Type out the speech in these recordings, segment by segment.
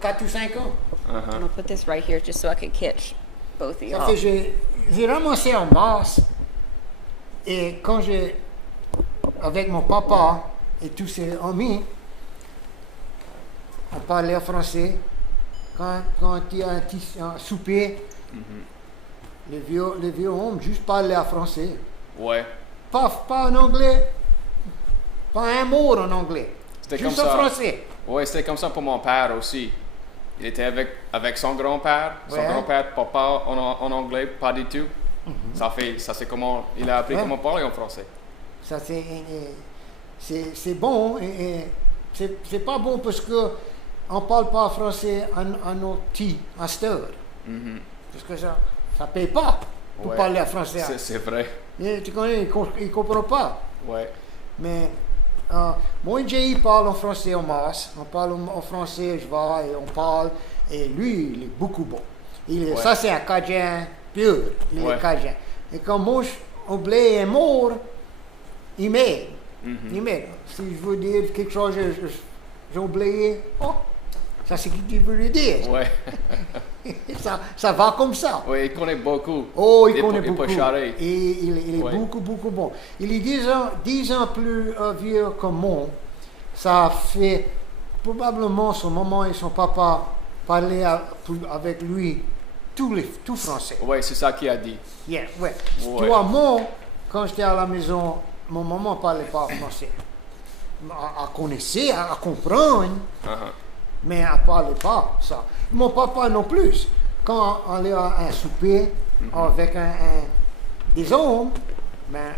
4 ou 5 ans. I'm gonna put this right here just so I can catch both of Ça y'all. fait j'ai ramassé en masse et quand avec mon papa et tous ses amis, on parlait français. Quand il y a un souper, les vieux hommes juste parlaient en français. Ouais. Pas en anglais, pas un mot en anglais. C'était Juste comme en ça. français. Ouais, c'était comme ça pour mon père aussi. Il était avec son grand-père. Son Ouais. grand-père, papa en anglais, pas du tout. Ça c'est comment il a appris comment parler en français. Ça c'est bon et c'est pas bon parce que on parle pas français en nos petits à cette heure. Parce que ça paye pas pour Ouais. parler en français. C'est vrai. Et tu connais, il comprend pas. Ouais. Mais moi et Jay parle en français en masse. On parle en français, je vais et on parle. Et lui, il est beaucoup bon. Ça, c'est un Cajun pur. Il est Cajun. Et quand moi, oublié un mot, il m'aide. Il m'aide. Si je veux dire quelque chose, j'ai oublié. Oh, ça, c'est ce qu'il veut dire. Ouais. ça va comme ça. Ouais, il connaît beaucoup. Oh, il connaît beaucoup. Il peut charrer. Et il est beaucoup bon. Il est 10 ans plus vieux que moi. Ça fait probablement son maman et son papa parler avec lui tout français. Ouais, c'est ça qu'il a dit. Yeah, ouais. Toi, moi, quand j'étais à la maison, mon maman ne parlait pas français. Elle connaissait, elle comprend, mais elle ne parlait pas ça. Mon papa non plus. Quand on allait à un souper avec des hommes, ben,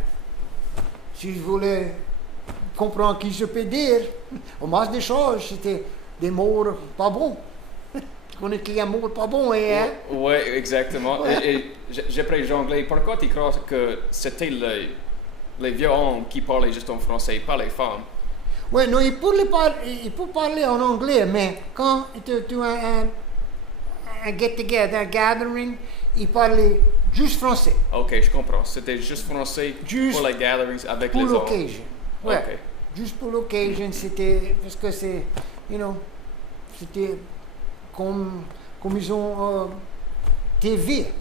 si je voulais comprendre qui je peux dire, au masse des choses, c'était des mots pas bons. Tu connais qu'il y a un mot pas bon, hein? Oui, exactement. Ouais. Et j'ai pris jonglé. Pourquoi tu crois que c'était les vieux hommes qui parlaient juste en français, pas les femmes? Oui, non, il peut parler en anglais, mais quand tu as un get-together, un gathering, il parlait juste français. Ok, je comprends. C'était juste français pour les gatherings avec pour les hommes. l'occasion. Ouais. Ok. Juste pour l'occasion, c'était parce que c'est, c'était comme ils ont TV.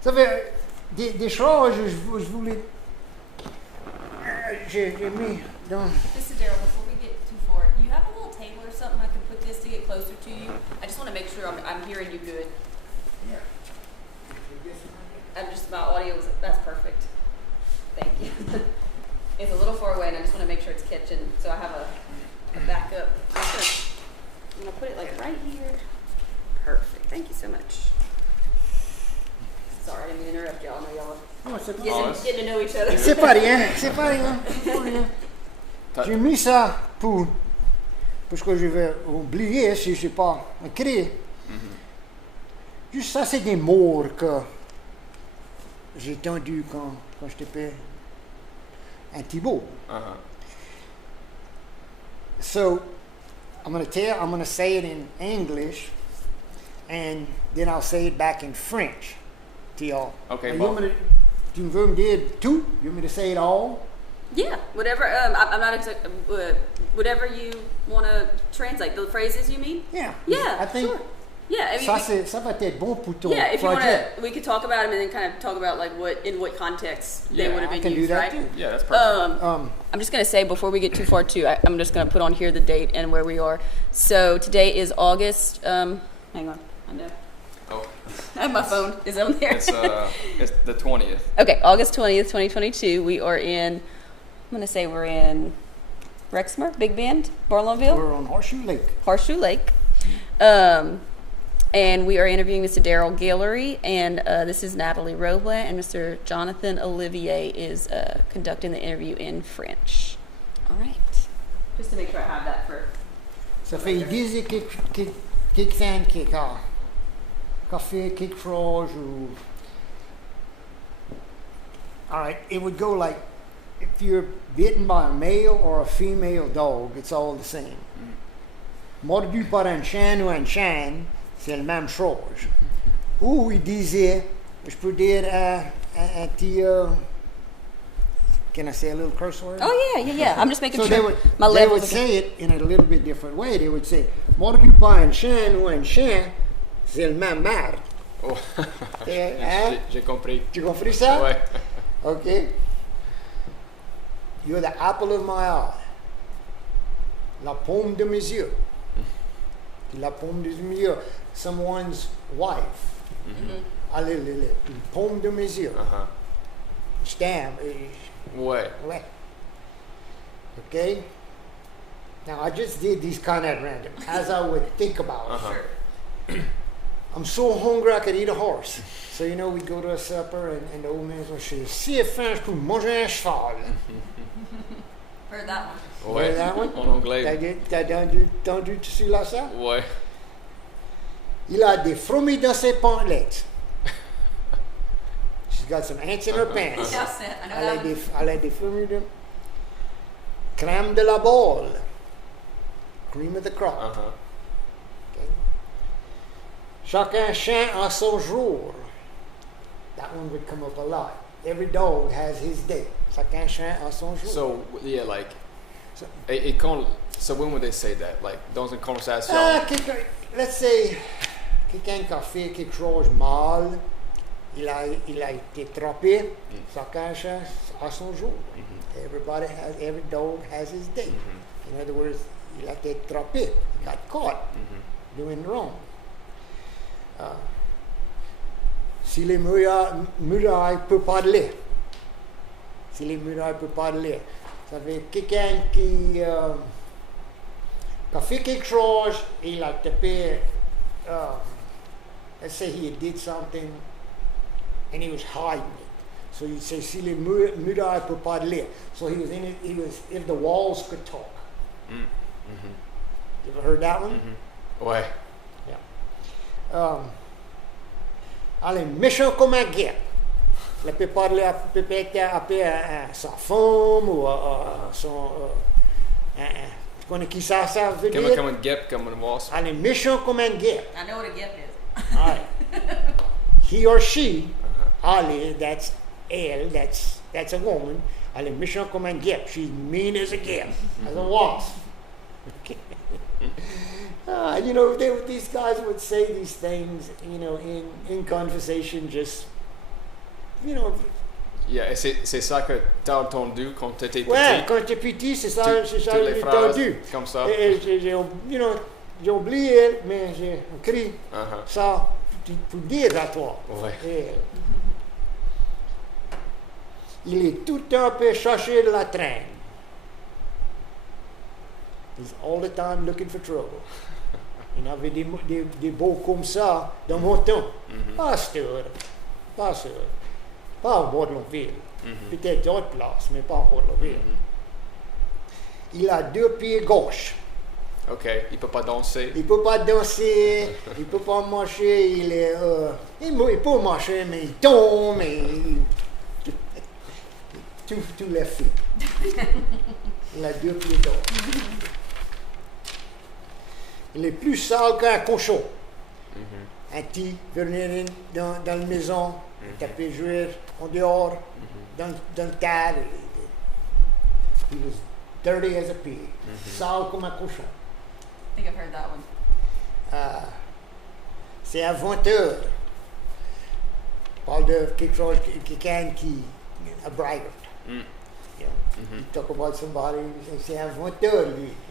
Ça fait des choses, je voulais. J'ai mis dans. Mr. Daryl, before we get too far, do you have a little table or something I can put this to get closer to you? I just want to make sure I'm hearing you good. Yeah. My audio that's perfect. Thank you. It's a little far away and I just want to make sure it's catching, so I have a backup. I'm gonna put it like right here. Perfect. Thank you so much. Sorry, I didn't mean to interrupt y'all. I know y'all Non, c'est pas, getting to know each other. c'est pas rien. J'ai mis ça parce que je vais oublier si je n'ai pas écrit. Juste ça, c'est des mots que j'ai entendu quand j'étais un petit beau. So, I'm gonna say it in English, and then I'll say it back in French to y'all. Okay, Now, tu veux me dire tout? You want me to say it all? Yeah, whatever. I'm not whatever you want to translate. The phrases you mean? Yeah. Yeah, I think sure. Yeah, I mean, ça va être bon pour ton yeah, if you want project. to, we could talk about them and then kind of talk about like in what context they would have I been can do used, that right? too. Yeah, that's perfect. I'm just going to say before we get too far too, I'm just going to put on here the date and where we are. So today is August. Hang on, I know. Oh, I have my phone. Is it on there? it's the 20th. Okay, August 20th, 2022. We are in. I'm going to say we're in Rexmere, Big Bend, Barlownville, We're on Horseshoe Lake. And we are interviewing Mr. Deryl Guillory, and this is Natalie Roble, and Mr. Jonathan Olivier is conducting the interview in French. All right. Just to make sure I have that for. Ça fait, il disait quelque fait quelque chose ou. All right, it would go like if you're bitten by a male or a female dog, it's all the same. Mordu par un chien ou un chien, c'est la même chose. Ou il disait, je peux dire un petit Can I say a little curse word? Oh, yeah. I'm just making So sure my they level would say it in a little bit different way. They would say, mort du pas un chien ou un chien, c'est le même marde. Oh. Hein? J'ai compris. Tu compris ça? Ouais. Okay. You're the apple of my eye. La paume de mes yeux. La paume de mes yeux. Someone's wife. Allez, une paume de mes yeux. Stamp. Ouais. Ouais. Okay? Now, I just did these kind of random, as I would think about it. I'm so hungry I could eat a horse. So, you know, we go to a supper and the old man's going to say, si faim, je peux manger un cheval. Heard that one. Ouais. Heard that one? En anglais. T'as entendu celui-là, ça? Ouais. Il a des fourmis dans ses pantalettes. She's got some ants in her pants. Yes, I know that one. Elle a des fourmis de... Crème de la balle. Cream of the crop. Okay. Chacun chien a son jour. That one would come up a lot. Every dog has his day. Chacun chien a son jour. So, yeah, like... So when would they say that? Like, dans une conversation? Let's say, quelqu'un qui a fait quelque chose mal, il a été trompé, chacun chien a son jour. Every dog has his day. In other words, il a été trompé, he got caught doing wrong. Si les murailles peuvent parler, ça veut dire quelqu'un qui a fait quelque chose, il a tapé, let's say he did something and he was hiding it. So you say, si les murailles peuvent parler. So he was if the walls could talk. You ever heard that one? Ouais. Yeah. Allez, méchant comme un guêpe. Il peut parler peut-être à sa femme ou à son... tu connais qui ça veut dire? Comme un guêpe, comme un wasp. Allez, méchant comme un guêpe. I know what a gift is. All right. He or she, allez, that's elle, that's a woman. Allez, méchant comme un guêpe. She's mean as a guêpe, as a wasp. Okay. You know, these guys would say these things, you know, in conversation, just, you know. Yeah, et c'est ça que t'as entendu quand t'étais petit? Ouais, quand j'étais petit, c'est ça que j'ai entendu. Comme ça. Et j'ai oublié, mais j'ai écrit ça pour dire à toi. Ouais. Et, il est tout le temps pour chercher de la traîne. He's all the time looking for trouble. Il y avait des beaux comme ça dans mon temps. Pasteur. Pas en Bourg-de-Longueville. Peut-être d'autres places, mais pas en Bourg-de-Longueville. Il a 2 pieds gauche. OK. Il peut pas danser. Il peut pas danser, il peut pas marcher, il peut marcher, mais il tombe, tout les filles. Il a 2 pieds gauche. Il est plus sale qu'un cochon. Un petit venir dans la maison, taper jouer en dehors, dans le terre. He was dirty as a pig. Sale comme un cochon. I think I've heard that one. C'est un venteur. Parle de quelque chose, quelqu'un qui a braggart. You know, you talk about somebody, c'est un venteur,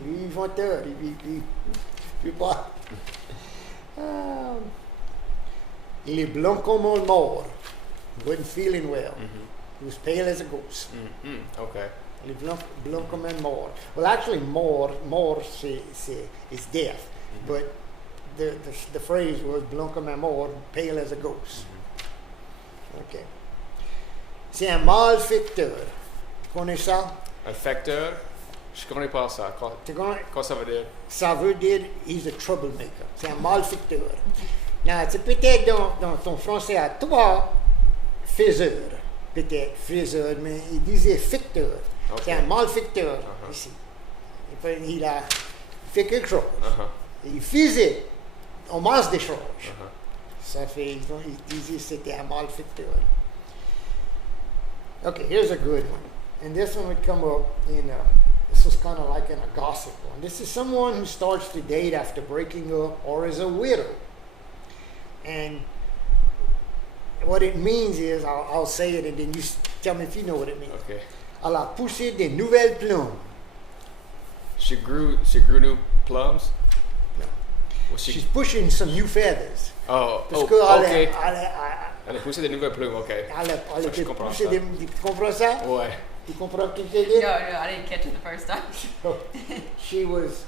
lui venteur, lui pas. Il est blanc comme un mort. He wasn't feeling well. He was pale as a ghost. Okay. Il est blanc comme un mort. Well, actually, mort, is death. But the phrase was blanc comme un mort, pale as a ghost. Okay. C'est un malfaiteur. Tu connais ça? Un facteur? Je connais pas ça. Quoi ça veut dire? Ça veut dire he's a troublemaker. C'est un malfaiteur. Now, c'est peut-être dans ton français à toi, faiseur. Peut-être faiseur, mais il disait ficteur. Okay. C'est un malfaiteur ici. Il a fait quelque chose. Il faisait en masse des choses. Ça fait, il disait que c'était un malfaiteur. Okay, here's a good one. And this one would come up in this was kind of like in a gossip one. This is someone who starts to date after breaking up or is a widow. And what it means is, I'll say it and then you tell me if you know what it means. Okay. Elle a poussé des nouvelles plumes. She grew new plums? No. Well, She's pushing some new feathers. Parce que ok. elle a poussé des nouvelles plumes, ok. elle Je comprends poussé ça. tu comprends ça? Ouais. Tu comprends ce que je dis? No, I didn't catch it the first time. She was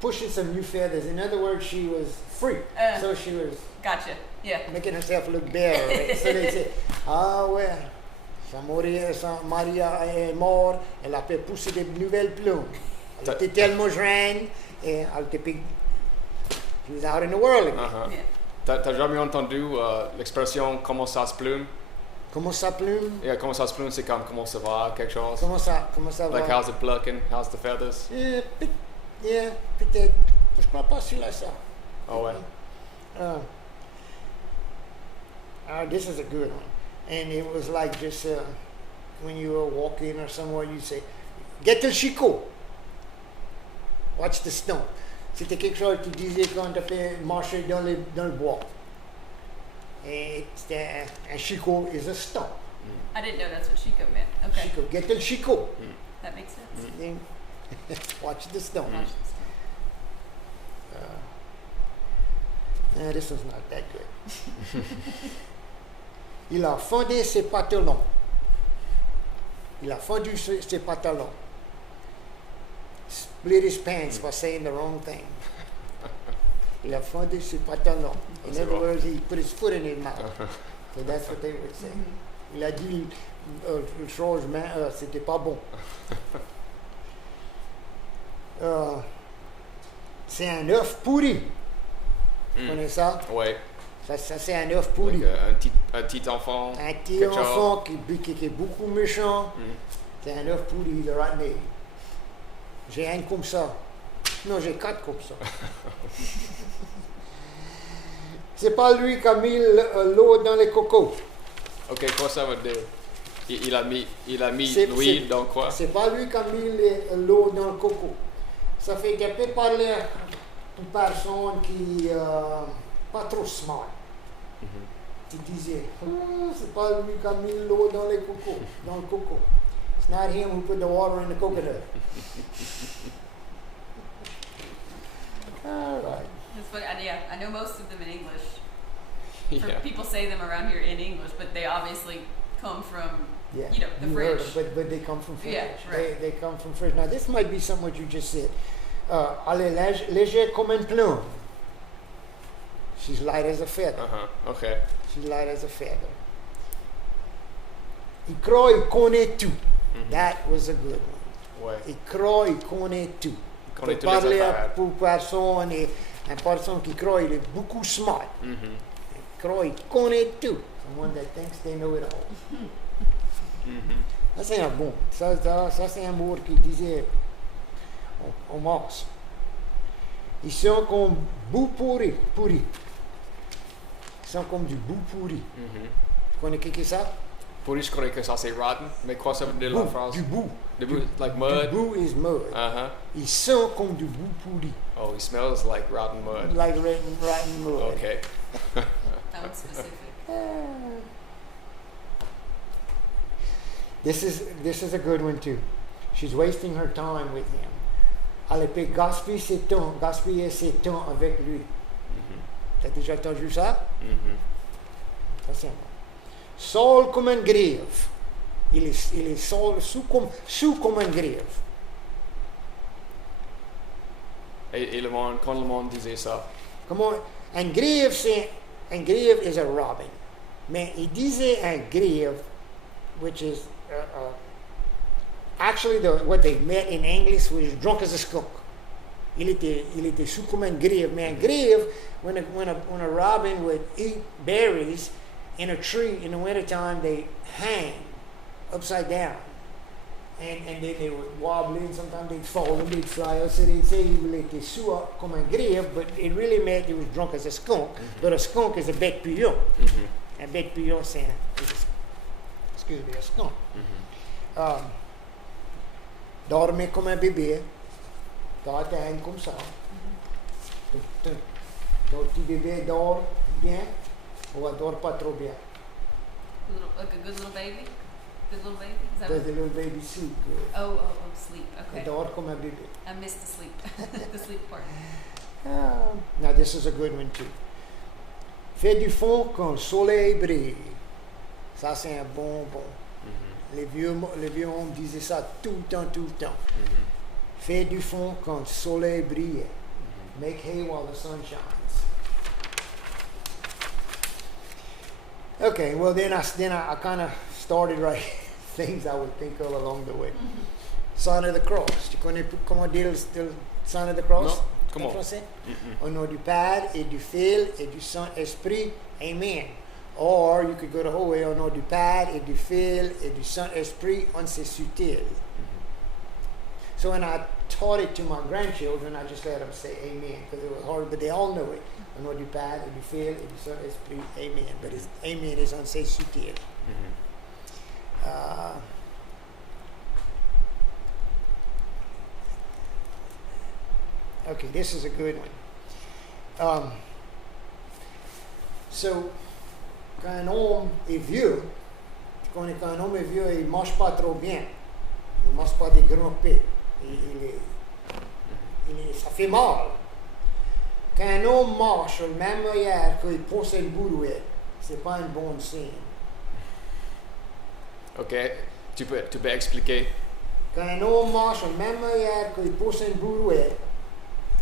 pushing some new feathers. In other words, she was free. So she was Gotcha. Yeah. making herself look better. Right? So they say, ouais, sa Maria est mort, elle a fait pousser des nouvelles plumes. Elle était tellement jeune et elle était big. She was out in the world again. Uh-huh. Yeah. T'as jamais entendu l'expression comment ça se plume? Comment ça plume? Yeah, comment ça se plume, c'est comme comment ça va, quelque chose. Comment ça va? Like how's it plucking? How's the feathers? Yeah, peut-être. Je crois pas sur ça. Oh ouais. This is a good one. And it was like just when you were walking or somewhere, you say, get le chicot. Watch the stump. C'était quelque chose que tu disais quand tu fait marcher dans le bois. Et c'était un chicot is a stump. I didn't know that's what Chico meant. Okay. Chicot, get le chicot. That makes sense. Watch the stump. Watch this stuff. This one's not that good. Il a fendu ses pantalons. Il a fendu ses pantalons. Split his pants for saying the wrong thing. Il a fendu ses pantalons. In other words, he put his foot in his mouth. So that's what they would say. Il a dit le changement, c'était pas bon. C'est un œuf pourri. Tu connais ça? Ouais. Ça c'est un œuf pourri. Like un petit enfant. Un petit enfant qui est beaucoup méchant. C'est un œuf pourri, le ratné. J'ai un comme ça. Non, j'ai 4 comme ça. C'est pas lui qui a mis l'eau dans les cocos. Ok, quoi ça veut dire? Il a mis l'huile dans quoi? C'est pas lui qui a mis l'eau dans le coco. Ça fait qu'il peut parler à une personne qui pas trop smart. Tu disais, c'est pas lui qui a mis l'eau dans les cocos, dans le coco. It's not him who put the water in the coconut. All right. That's funny. I know most of them in English. Yeah. People say them around here in English, but they obviously come from, Yeah, the you French. heard, but they come from French. Yeah, right. They come from French. Now this might be something what you just said. Elle est légère comme une plume. She's light as a feather. Okay. She's light as a feather. Il croit, il connaît tout. That was a good one. Ouais. Il croit, il connaît tout. Il connaît Pour toutes les parler affaires. pour personne et une personne qui croit, il est beaucoup smart. Il croit, il connaît tout. Someone that thinks they know it all. Ça c'est un bon. Ça c'est un mot qui disait au Mars. Ils sont comme bout pourri. Ils sont comme du bout pourri. Tu connais qui ça? Pourri, je crois que ça c'est rotten. Mais quoi ça veut dire la phrase? Du bout. Du bout, like mud? Du bout is mud. Ils sont comme du bout pourri. Oh, he smells like rotten mud. Like rotten mud. Okay. That one's specific. This is a good one too. She's wasting her time with him. Elle peut gaspiller ses temps avec lui. T'as déjà entendu ça? Ça c'est bon. Sol comme un grieve. Il est sol sous comme un grieve. Et le monde, quand le monde disait ça? Comment un grieve is a robin. Mais il disait un grieve, which is actually what they meant in English was drunk as a skunk. Il était sous comme un grieve. Mais un grieve, when a robin would eat berries in a tree in the wintertime, they hang upside down. And then they would wobble and sometimes they'd fall and they'd fly. So they'd say il était sous comme un grieve, but it really meant he was drunk as a skunk. But a skunk is a bec pilon. Un bec pilon, c'est un skunk. Dormez comme un bébé. T'attends comme ça. Ton petit bébé dort bien ou elle dort pas trop bien? Like a good little baby? Good little baby? Is that Does the little baby sleep good? Oh, sleep. Okay. Elle dort comme un bébé. I missed the sleep. The sleep part. Now this is a good one too. Fais du fond quand le soleil brille. Ça c'est un bon. Les vieux hommes disaient ça tout le temps. Fais du fond quand le soleil brille. Make hay while the sun shines. Okay, well then I kind of started writing things I would think of along the way. Sign of the cross. Tu connais comment dire le sign of the cross? Non, comment? En français? Au nom du Père et du Fils et du Saint-Esprit. Amen. Or you could go the whole way. Au nom du Père et du Fils et du Saint-Esprit, on s'est subtil. So when I taught it to my grandchildren, I just let them say amen because it was hard, but they all know it. Au nom du Père et du Fils et du Saint-Esprit, amen. But amen is on s'est subtil. Okay, this is a good one. So, quand un homme est vieux, quand un homme est vieux, il ne mange pas trop bien. Il ne mange pas des grands pains. Ça fait mal. Quand un homme marche de la même manière qu'il pousse une brouette, ce n'est pas un bon signe. Ok, tu peux expliquer? Quand un homme marche de la même manière qu'il pousse une brouette,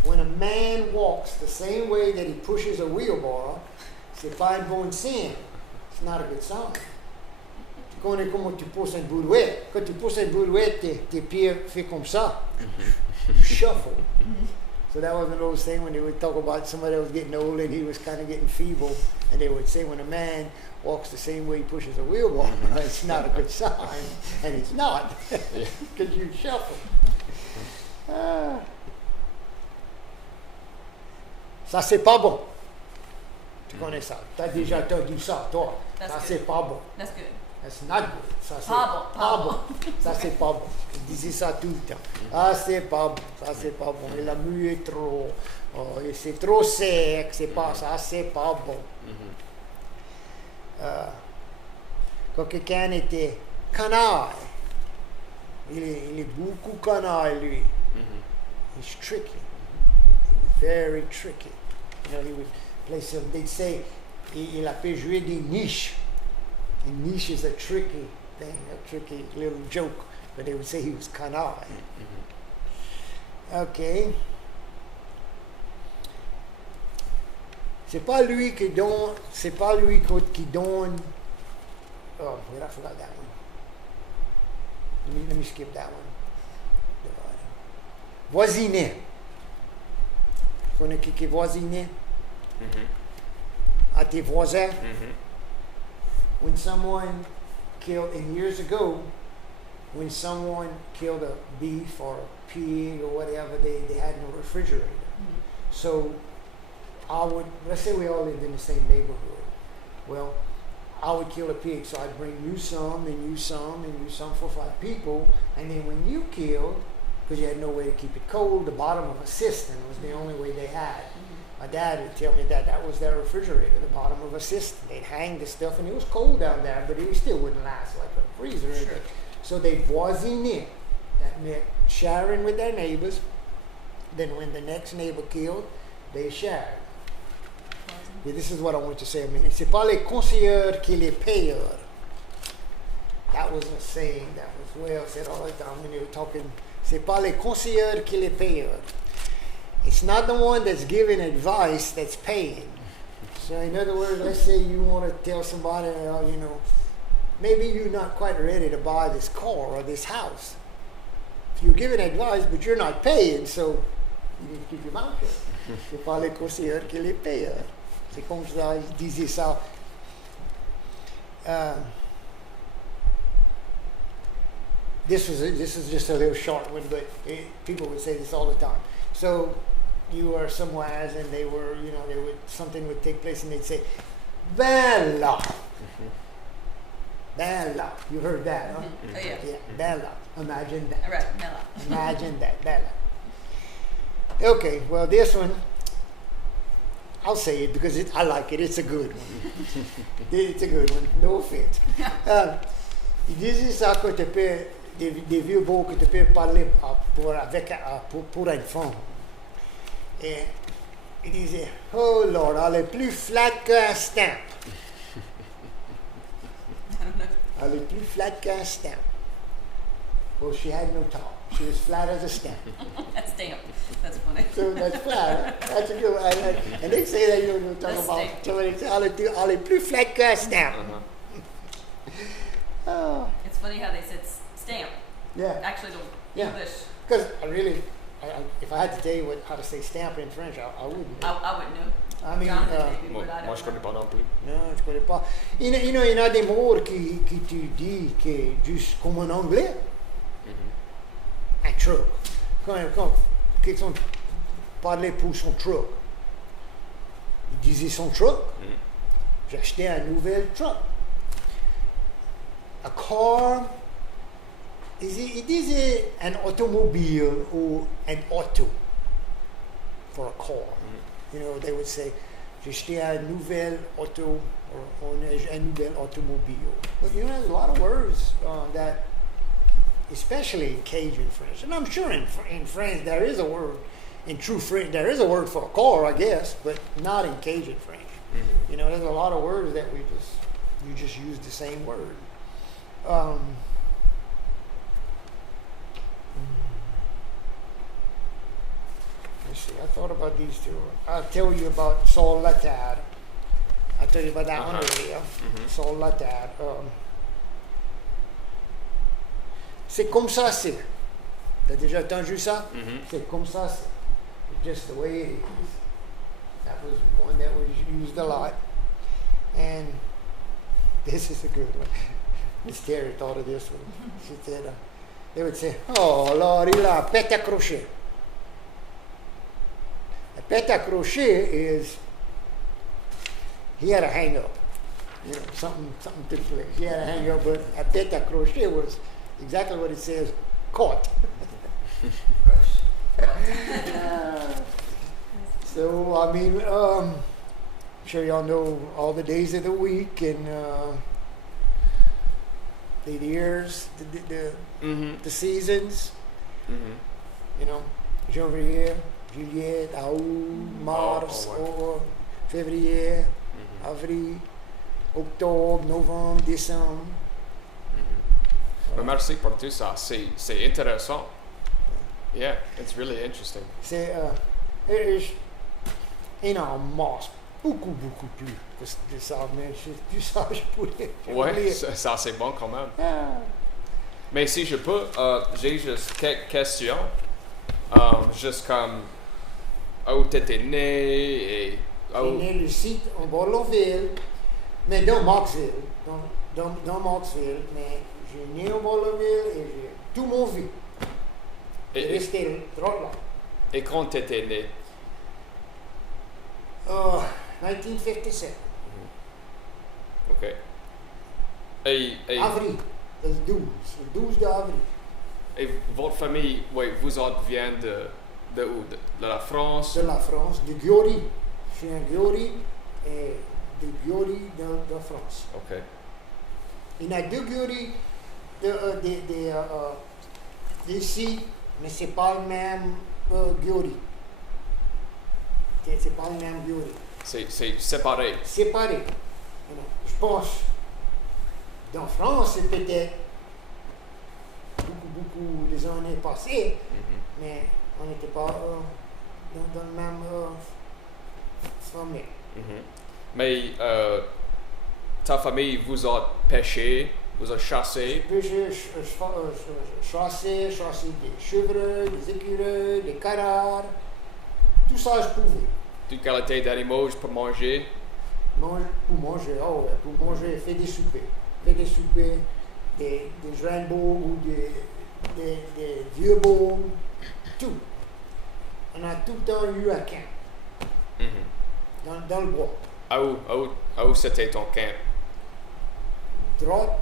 when a man walks the same way that he pushes a wheelbarrow, c'est pas un bon signe. It's not a good sign. Tu connais comment tu pousses une brouette. Quand tu pousses une brouette, tes pieds font comme ça. You shuffle. So that was one of those things when they would talk about somebody that was getting old and he was kind of getting feeble, and they would say when a man walks the same way he pushes a wheelbarrow, it's not a good sign, and it's not, because you shuffle. Ça c'est pas bon. Tu connais ça? T'as déjà entendu ça, toi? Ça c'est pas bon. That's good. That's not good. Ça c'est Pas bon. Ça c'est pas bon. Je disais ça tout le temps. Ah c'est pas bon. Ça c'est pas bon. Et la mue est trop. Oh, et c'est trop sec. C'est pas ça. C'est pas bon. Quand quelqu'un était canaille, il est beaucoup canaille lui. He's tricky. He was very tricky. You know, he would play some. They'd say il a pu jouer des niches. And niche is a tricky thing, a tricky little joke, but they would say he was canaille. Okay. C'est pas lui qui donne. Oh, wait, I forgot that one. Let me skip that one. Voisiner. Tu connais qui est voisiner? À tes voisins? When someone killed, and years ago, when someone killed a beef or a pig or whatever, they had no refrigerator. So let's say we all lived in the same neighborhood. Well, I would kill a pig, so I'd bring you some, and you some, and you some for 5 people. And then when you killed, because you had no way to keep it cold, the bottom of a cistern was the only way they had. My dad would tell me that was their refrigerator, the bottom of a cistern. They'd hang the stuff, and it was cold down there, but it still wouldn't last like a freezer. Sure. So they voisiner. That meant sharing with their neighbors. Then when the next neighbor killed, they shared. Yeah, this is what I want to say a minute. C'est pas les conseilleurs qui les payeurs. That was a saying that was well said all the time when they were talking. C'est pas les conseilleurs qui les payeurs. It's not the one that's giving advice that's paying. So in other words, let's say you want to tell somebody, maybe you're not quite ready to buy this car or this house. You're giving advice, but you're not paying, so you need to keep your mouth shut. C'est pas les conseilleurs qui les payent. C'est comme ça, ils disaient ça. This is just a little short one, but people would say this all the time. So you are somewhere, and they were, something would take place, and they'd say, "Ben là, Bella. You heard that, huh? Oh, yeah. Yeah, Bella. Imagine that. All right, Mela. Imagine that, Bella. Okay, well, this one, I'll say it because I like it. It's a good one. It's a good one. No offense. Ils disent ça que tu peux, des vieux beaux que tu peux parler pour une femme. Et il disait, oh Lord, elle est plus flat qu'un stamp. Elle est plus flat qu'un stamp. Well, she had no top. She was flat as a stamp. That's stamp. That's funny. So that's flat. That's a good one. And they say that, you know, talk That's about stamp. somebody, elle est plus flat qu'un stamp. Oh, It's funny how they said stamp. yeah. Actually, the Yeah. English, Because if I had to tell you how to say stamp in French, I wouldn't know. I wouldn't know. I mean, Jonathan maybe, Moi, but I don't moi, je connais know. pas non plus. non, je connais pas. Il y en a des mots qui tu dis que juste comme en anglais. Un truck. Quand quelqu'un parlait pour son truck, il disait son truck. J'ai acheté un nouvel truck. A car, il disait un automobile ou un auto for a car. You know, they would say, j'ai acheté un nouvel auto or un nouvel automobile. But you know, there's a lot of words that, especially in Cajun French, and I'm sure in French there is a word, in true French there is a word for a car, I guess, but not in Cajun French. You know, there's a lot of words that you just use the same word. Let's see, I thought about these two. I'll tell you about Sol la Terre. I'll tell you about that one earlier. Sol la Terre. C'est comme ça, c'est. T'as déjà entendu ça? C'est comme ça, c'est. Just the way it is. That was one that was used a lot. And this is a good one. Miss Terry thought of this one. She said, they would say, oh Lord, il a pète à crochet. A pète à crochet is, he had a hang up. You know, something took place. He had a hang up, but a pète à crochet was exactly what it says, caught. So, I mean, I'm sure y'all know all the days of the week and the years, the seasons. You know, janvier, juillet, août, mars, or février, avril, octobre, novembre, décembre. Merci pour tout ça. C'est intéressant. Yeah, it's really interesting. C'est énormément, beaucoup plus que ça, mais du ça, je pourrais. Ouais, ça c'est bon quand même. Mais si je peux, j'ai juste quelques questions. Juste comme où t'étais né et J'ai né le site en Borloville, mais dans Marksville. Dans Marksville, mais j'ai né en Borloville et j'ai tout mon vie. J'ai resté trop là. Et quand t'étais né? 1957. OK. Et Avril, le 12 d'avril. Et votre famille, oui, vous autres vient de où? De la France? De la France, de Guillory. Je suis un Guillory et de Guillory de France. OK. Il y en a deux Guillory d'ici, mais c'est pas le même Guillory. C'est pas le même Guillory. C'est séparé. Séparé. You know, je pense, dans France, c'est peut-être beaucoup des années passées, mais on n'était pas dans le même famille. Mais ta famille vous a pêché, vous a chassé? Chassé des chevreuils, des écureuils, des canards, tout ça je pouvais. Toute qualité d'animaux pour manger? Pour manger, faire des soupers. Des jeunes boules ou des vieux boules, tout. On a tout le temps eu à camp, dans le bois. Où c'était ton camp? droit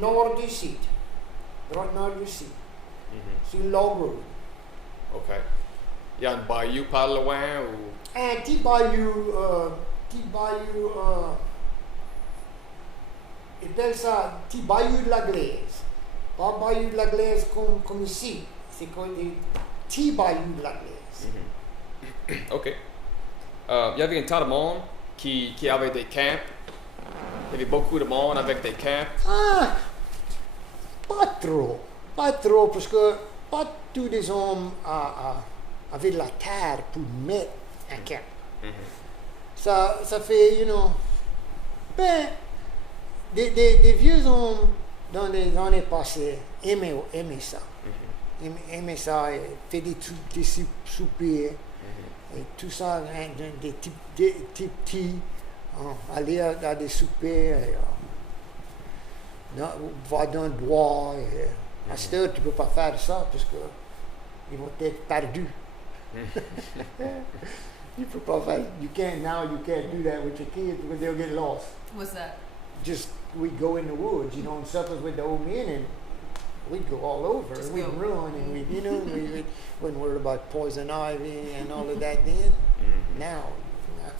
nord du site. Droit nord du site. Sur Log Road. OK. Il y a un bayou pas loin ou... Un petit bayou, ils appellent ça petit bayou de la glaise. Pas bayou de la glace comme ici. C'est comme des petits bayous de la glace. OK. Il y avait un tas de monde qui avait des camps. Il y avait beaucoup de monde avec des camps. Ah, pas trop. Pas trop, parce que pas tous les hommes avaient de la terre pour mettre un camp. Ça fait, ben, des vieux hommes dans les années passées aimaient ça. Aimaient ça, et fait des soupers, et tout ça, des petits, aller à des soupers, voir dans le bois. À cette heure, tu ne peux pas faire ça parce que ils vont être perdus. You peux pas faire. You can't do that with your kids because they'll get lost. What's that? Just we'd go in the woods, and suppers with the old men, and we'd go all over. Just And we'd go. run, and we wasn't worried about poison ivy and all of that then. Now, no.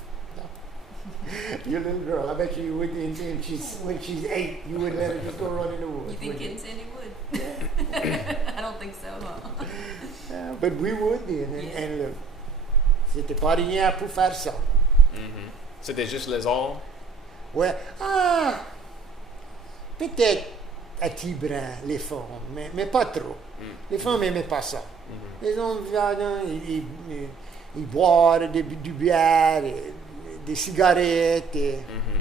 Your little girl, I bet you would, when she's 8, you wouldn't let her just go run in the woods. You think would Kitten Sandy would? I don't think so, huh? Yeah, but we would then, and look, c'était pas rien pour faire ça. C'était juste les hommes. Ouais, peut-être à Tibran, les femmes, mais pas trop. Les femmes n'aimaient pas ça. Les hommes, ils boivent du bière, des cigarettes,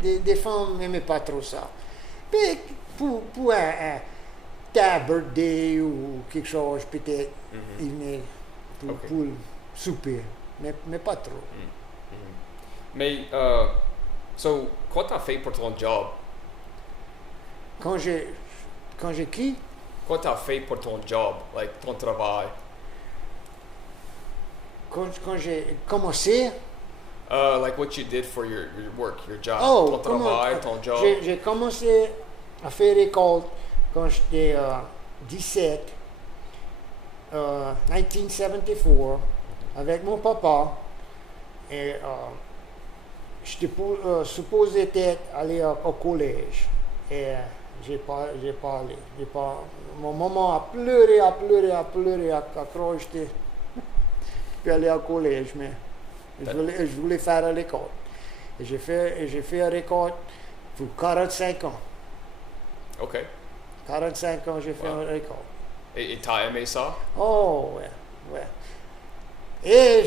des femmes n'aimaient pas trop ça. Mais pour un birthday ou quelque chose, peut-être, ils venaient pour souper, mais pas trop. Mais, so, quoi t'as fait pour ton job? Quand j'ai qui? Quoi t'as fait pour ton job, like ton travail? Quand j'ai commencé, Like what you did for your work, your job, ton comment- travail, ton job. j'ai commencé à faire récolte quand j'étais 17, 1974, avec mon papa. Et j'étais supposé aller au collège. Et j'ai pas allé. Mon maman a pleuré, à croire que j'étais pu aller au collège, mais je voulais faire à l'école. Et j'ai fait à l'école pour 45 ans. OK. 45 ans, j'ai fait à l'école. Et t'as aimé ça? Oh, ouais. Et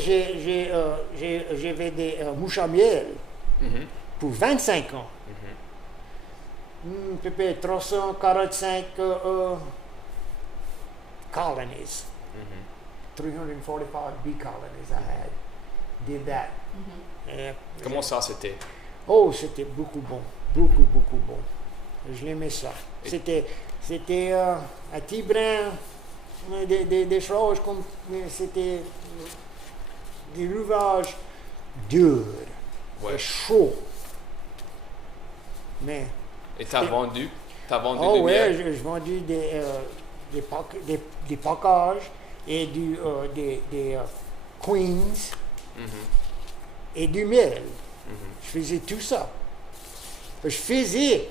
j'avais des mouches à miel pour 25 ans. Peut-être 345 colonies. 345 bee colonies I had. Did that. Et Comment ça c'était? oh, c'était beaucoup bon. Beaucoup bon. Je l'aimais ça. C'était à Tibran, des choses comme c'était des rouvages durs, Ouais. et chauds. Mais Et t'as vendu? T'as vendu oh du ouais, miel? j'ai vendu des packages et des queens et du miel. Je faisais tout ça. Je faisais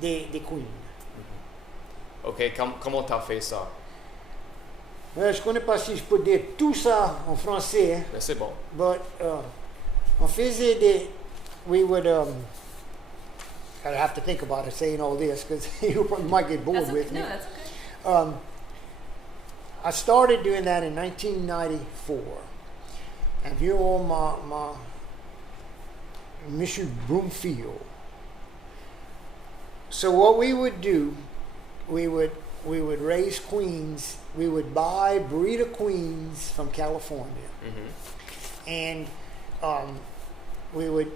des queens. OK, comment t'as fait ça? Je ne connais pas si je peux dire tout ça en français, Mais c'est bon. but on faisait we would, I have to think about it saying all this because you might get bored That's with okay. me. No, that's okay. I started doing that in 1994. And you know my Monsieur Broomfield. So what we would do, we would raise queens. We would buy breeder queens from California, and we would.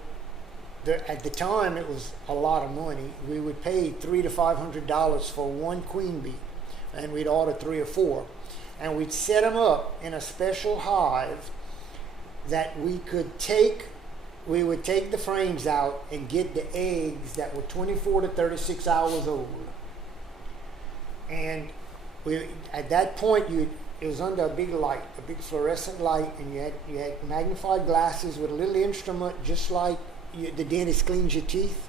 At the time, it was a lot of money. We would pay $300 to $500 for one queen bee, and we'd order 3 or 4, and we'd set them up in a special hive that we could take we would take the frames out and get the eggs that were 24 to 36 hours old. And at that point, it was under a big light, a big fluorescent light, and you had magnified glasses with a little instrument, just like the dentist cleans your teeth.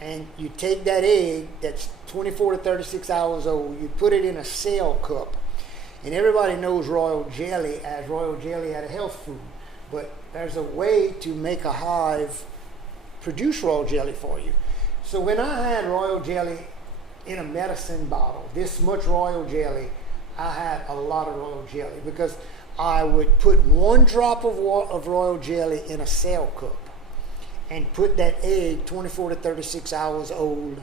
And you take that egg that's 24 to 36 hours old, you put it in a cell cup. And everybody knows royal jelly as royal jelly at a health food. But there's a way to make a hive produce royal jelly for you. So when I had royal jelly in a medicine bottle, this much royal jelly, I had a lot of royal jelly because I would put 1 drop of royal jelly in a cell cup and put that egg 24 to 36 hours old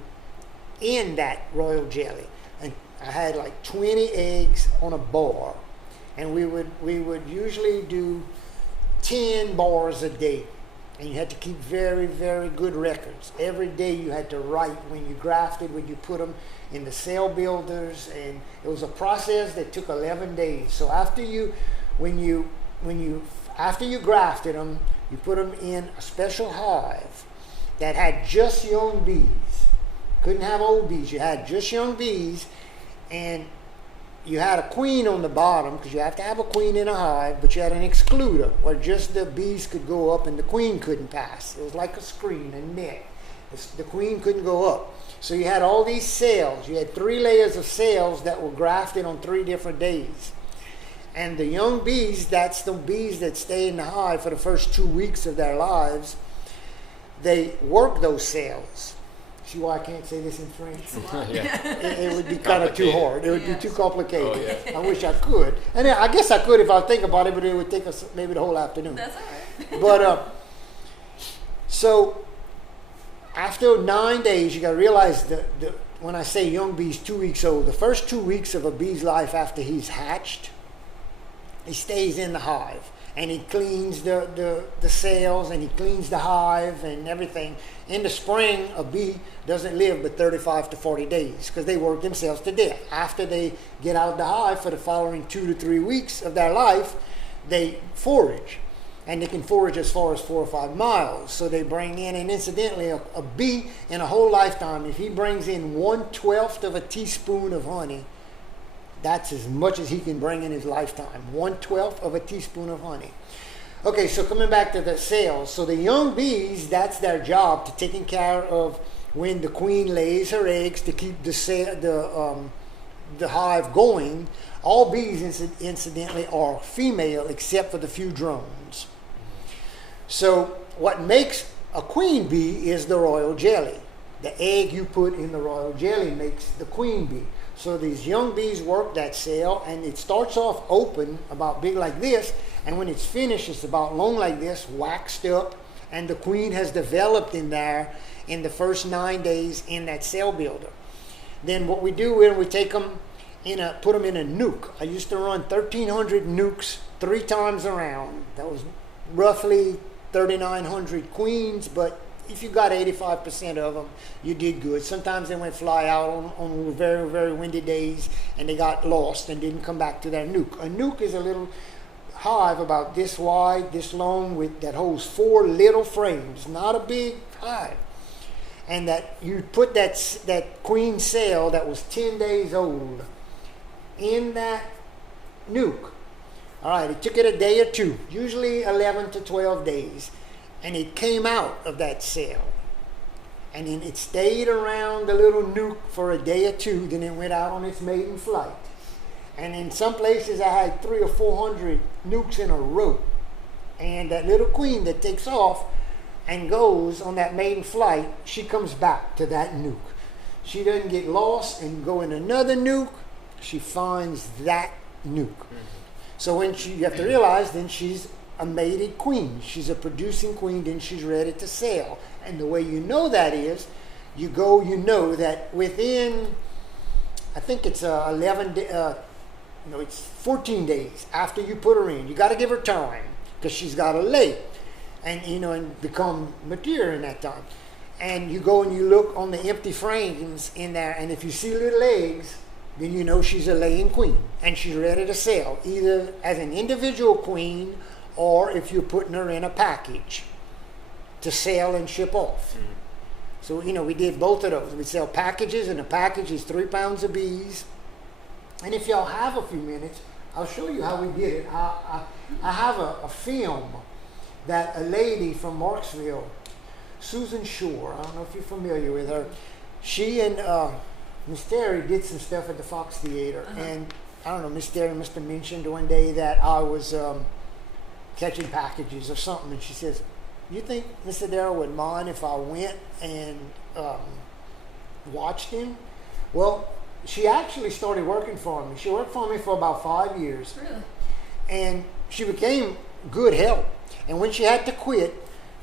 in that royal jelly. And I had like 20 eggs on a bar. And we would usually do 10 bars a day. And you had to keep very, very good records. Every day you had to write when you grafted, when you put them in the cell builders, and it was a process that took 11 days. So after you grafted them, you put them in a special hive that had just young bees. Couldn't have old bees. You had just young bees, and you had a queen on the bottom because you have to have a queen in a hive, but you had an excluder where just the bees could go up and the queen couldn't pass. It was like a screen, a net. The queen couldn't go up. So you had all these cells. You had 3 layers of cells that were grafted on 3 different days. And the young bees, that's the bees that stay in the hive for the first 2 weeks of their lives, they work those cells. See why I can't say this in French? It would be kind of too hard. It would be too complicated. Oh, yeah. I wish I could. And I guess I could if I think about it, but it would take us maybe the whole afternoon. That's all right. But so after 9 days, you got to realize when I say young bees 2 weeks old, the first 2 weeks of a bee's life after he's hatched, he stays in the hive. And he cleans the cells, and he cleans the hive and everything. In the spring, a bee doesn't live but 35 to 40 days because they work themselves to death. After they get out of the hive for the following 2 to 3 weeks of their life, they forage. And they can forage as far as 4 or 5 miles. So they bring in, and incidentally, a bee in a whole lifetime, if he brings in 1/12 of a teaspoon of honey, that's as much as he can bring in his lifetime. 1/12 of a teaspoon of honey. Okay, so coming back to the cells. So the young bees, that's their job, to taking care of when the queen lays her eggs to keep the hive going. All bees, incidentally, are female except for the few drones. So what makes a queen bee is the royal jelly. The egg you put in the royal jelly makes the queen bee. So these young bees work that cell, and it starts off open, about big like this, and when it's finished, it's about long like this, waxed up, and the queen has developed in there in the first 9 days in that cell builder. Then what we do is we take them put them in a nuke. I used to run 1,300 nukes 3 times around. That was roughly 3,900 queens, but if you got 85% of them, you did good. Sometimes they went fly out on very, very windy days, and they got lost and didn't come back to their nuke. A nuke is a little hive about this wide, this long, that holds 4 little frames, not a big hive. And that you put that queen cell that was 10 days old in that nuke. All right, it took it a day or 2, usually 11 to 12 days. And it came out of that cell. And then it stayed around the little nuke for a day or 2. Then it went out on its maiden flight. And in some places I had 300 or 400 nukes in a row. And that little queen that takes off and goes on that maiden flight, she comes back to that nuke. She doesn't get lost and go in another nuke. She finds that nuke. Mm-hmm. So you have to realize then she's a mated queen. She's a producing queen, then she's ready to sail. And the way you know that is, you know that within, I think it's 14 days after you put her in. You got to give her time because she's got to lay and become mature in that time. And you go and you look on the empty frames in there, and if you see little eggs, then you know she's a laying queen and she's ready to sail, either as an individual queen or if you're putting her in a package. to sell and ship off. So, we did both of those. We sell packages, and the package is 3 pounds of bees. And if y'all have a few minutes, I'll show you how we did it. I have a film that a lady from Marksville, Susan Shore, I don't know if you're familiar with her, she and Miss Terry did some stuff at the Fox Theater. And I don't know, Miss Terry must have mentioned one day that I was catching packages or something, and she says, "You think Mr. Deryl would mind if I went and watched him?" Well, she actually started working for me. She worked for me for about 5 years. Really? And she became good help. And when she had to quit,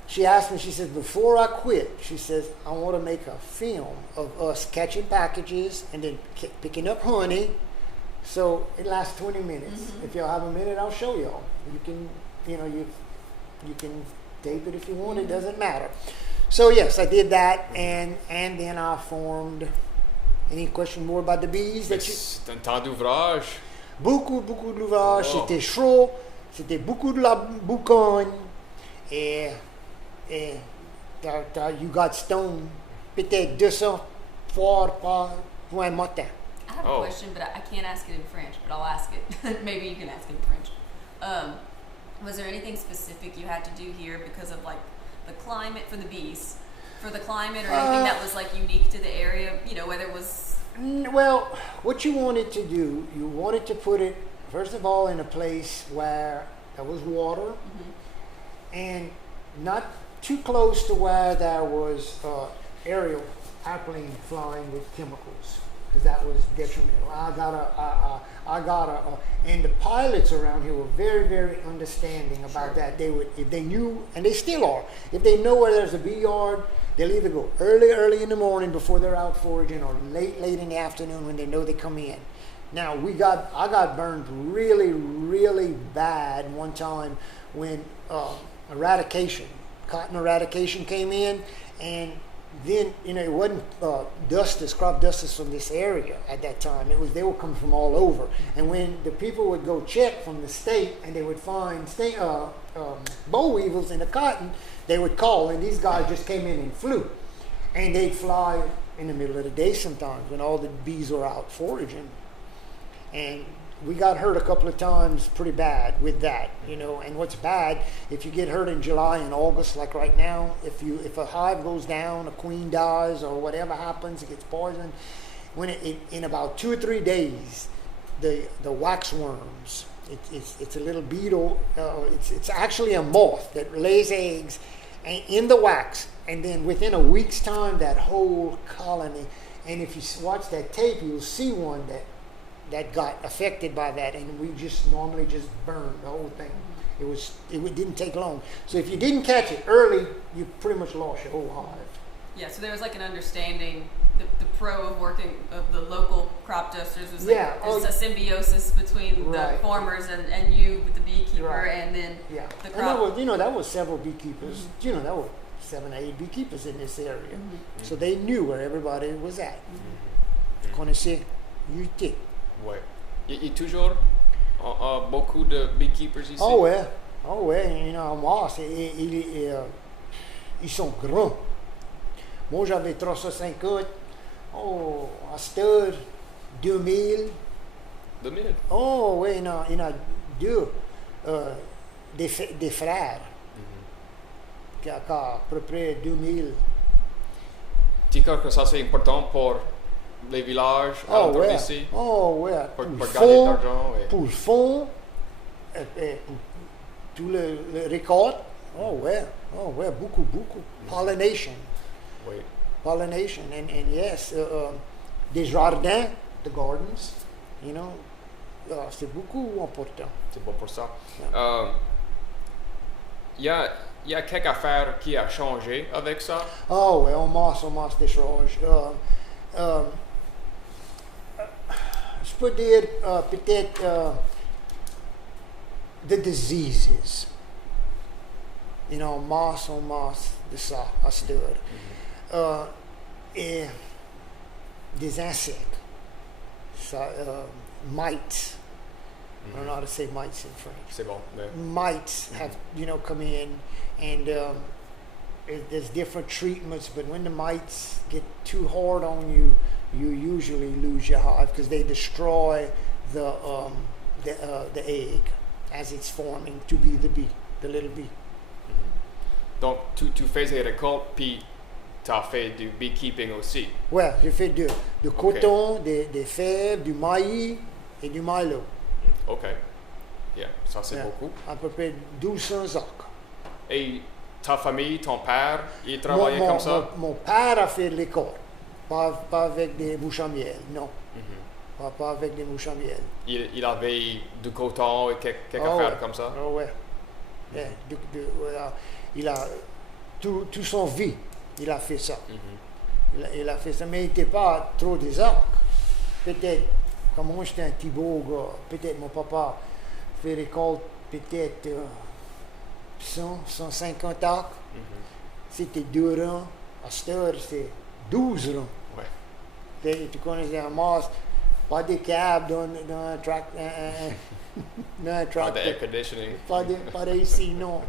she asked me, she says, "Before I quit," she says, "I want to make a film of us catching packages and then picking up honey." So it lasts 20 minutes. If y'all have a minute, I'll show y'all. You can, you can tape it if you want. It doesn't matter. So yes, I did that, and then I formed. Any question more about the bees? C'est un temps d'ouvrage. Beaucoup d'ouvrage. Oh. C'était chaud. C'était beaucoup de la boucagne. Et you got stoned peut-être 200 fois par un matin. I have a question, but I can't ask it in French, but I'll ask it. Maybe you can ask it in French. Was there anything specific you had to do here because of like the climate for the bees? For the climate, or anything that was like unique to the area, whether it was... Well, what you wanted to do, you wanted to put it, first of all, in a place where there was water, and not too close to where there was airplane flying with chemicals, because that was detrimental. And the pilots around here were very, very understanding about that. They would, if they knew, and they still are, if they know where there's a bee yard, they'll either go early in the morning before they're out foraging, or late in the afternoon when they know they come in. Now I got burned really, really bad one time when cotton eradication came in, and then it wasn't crop dusters from this area at that time. They were coming from all over, and when the people would go check from the state and they would find boll weevils in the cotton, they would call, and these guys just came in and flew, and they'd fly in the middle of the day sometimes when all the bees were out foraging, and we got hurt a couple of times pretty bad with that, and what's bad, if you get hurt in July and August, like right now, if a hive goes down, a queen dies, or whatever happens, it gets poisoned, in about 2 or 3 days, the waxworms, it's a little beetle, it's actually a moth that lays eggs in the wax, and then within a week's time, that whole colony, and if you watch that tape, you'll see one that got affected by that, and we normally just burned the whole thing. It didn't take long. So if you didn't catch it early, you pretty much lost your whole hive. Yeah, so there was like an understanding, the pro of working, of the local crop dusters was like there's a symbiosis between the farmers and you with the beekeeper, and then the crop. And that was several beekeepers, there were 7 or 8 beekeepers in this area. So they knew where everybody was at. Connaissait, unité. Ouais. Il y a toujours beaucoup de beekeepers ici. Oh ouais, en masse. Ils sont grands. Moi, j'avais 350. À cette heure, 2000. 2000? Oh oui, il y en a 2. Des frères. Qui a à peu près 2000. Tu crois que ça c'est important pour les villages autour d'ici? Oh ouais. Pour gagner de l'argent? Pour le fond, et pour tout le récolte. Oh ouais, beaucoup. Pollination. Oui. Pollination, and yes, des jardins, the gardens, c'est beaucoup important. C'est bon pour ça. Il y a quelques affaires qui a changé avec ça? Oh ouais, on masse des choses. Je peux dire peut-être the diseases. On masse de ça à cette heure. Et des insectes. Mites. I don't know how to say mites in French. C'est bon. Yeah. Mites have, come in, and there's different treatments, but when the mites get too hard on you, you usually lose your hive because they destroy the egg as it's forming to be the bee, the little bee. Donc, tu fais des récoltes, puis tu as fait du beekeeping aussi. Ouais, j'ai fait du coton, des fèves, du maïs et du milo. OK. Yeah, ça c'est beaucoup. À peu près 1200 acres. Et ta famille, ton père, il travaillait comme ça? Mon père a fait l'école, pas avec des mouches à miel, non. Pas avec des mouches à miel. Il avait du coton et quelques affaires comme ça? Oh ouais. Il a tout son vie, il a fait ça. Il a fait ça, mais il n'était pas trop des arcs. Peut-être, comme moi j'étais un petit beau gars, peut-être mon papa fait récolte peut-être 100, 150 arcs. C'était 2 rangs. À cette heure, c'est 12 rangs. Ouais. Tu connais un masque, pas de câble dans un tracteur. Pas d'air conditioning. Pas ici, non.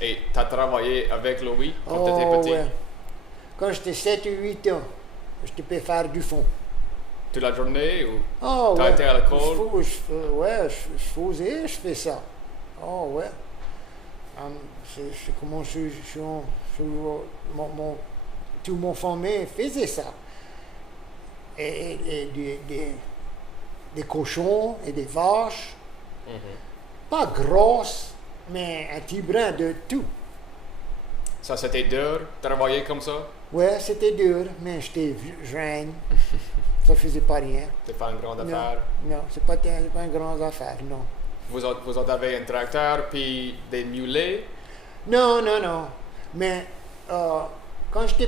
Et tu as travaillé avec Louis quand tu étais petit? Ouais. Quand j'étais 7 ou 8 ans, je peux faire du fond. Toute la journée ou Oh, tu as été à l'école? Je fais ça. Oh ouais. C'est comment tout mon famille faisait ça. Et des cochons et des vaches. Pas grosses, mais un petit brin de tout. Ça, c'était dur, travailler comme ça? Ouais, c'était dur, mais j'étais jeune. Ça faisait pas rien. C'était pas une grande affaire? Non, c'est pas une grande affaire, non. Vous avez un tracteur puis des mulets? Non. Mais quand j'étais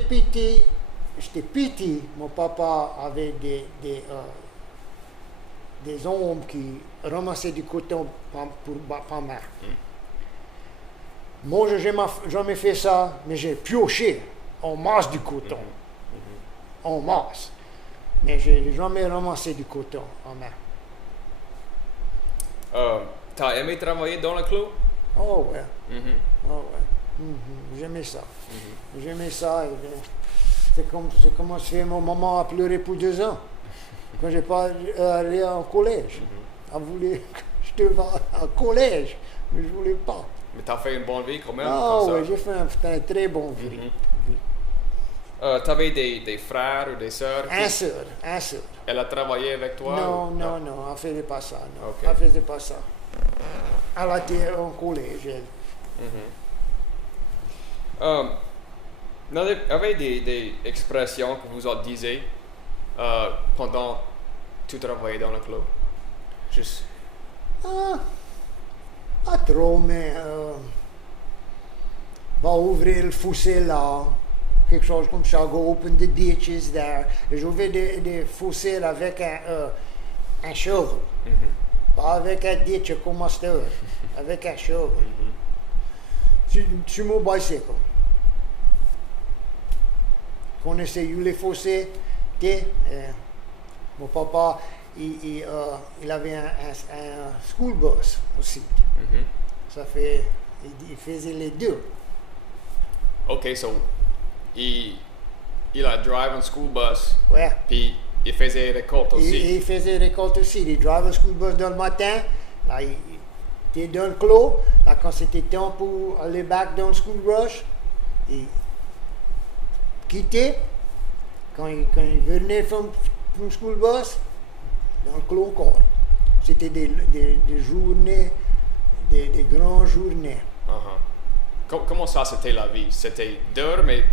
petit, mon papa avait des hommes qui ramassaient du coton pour ma. Moi, je n'ai jamais fait ça, mais j'ai pioché en masse du coton. En masse. Mais je n'ai jamais ramassé du coton en main. T'as aimé travailler dans le clos? Oh ouais. J'aimais ça. J'aimais ça. C'est comme mon maman a pleuré pour 2 ans. Quand j'ai pas allé en collège. Elle voulait que je te vá au collège, mais je voulais pas. Mais t'as fait une bonne vie quand même? Oui, j'ai fait un très bon vie. T'avais des frères ou des sœurs? Un sœur. Elle a travaillé avec toi? Non, elle faisait pas ça. Non. Okay. Elle faisait pas ça. Elle était en collège, elle. Il y avait des expressions que vous disiez pendant que tu travaillais dans le club? Juste. Pas trop, mais va ouvrir le fossé là. Quelque chose comme ça, go open the ditches there. J'ouvrais des fossés avec un shovel. Pas avec un ditch comme master, avec un shovel. Sur mon bicycle. Connaissez les fossés? Mon papa, il avait un school bus aussi. Ça fait, il faisait les deux. OK, so il a drive un school bus. Ouais. Puis il faisait récolte aussi. Il faisait récolte aussi. Il drive un school bus dans le matin. Là, il était dans le clos. Là, quand c'était temps pour aller back dans le school rush, il quittait. Quand il venait from school bus, dans le clos encore. C'était des journées, des grandes journées. Comment ça, c'était la vie? C'était dur, mais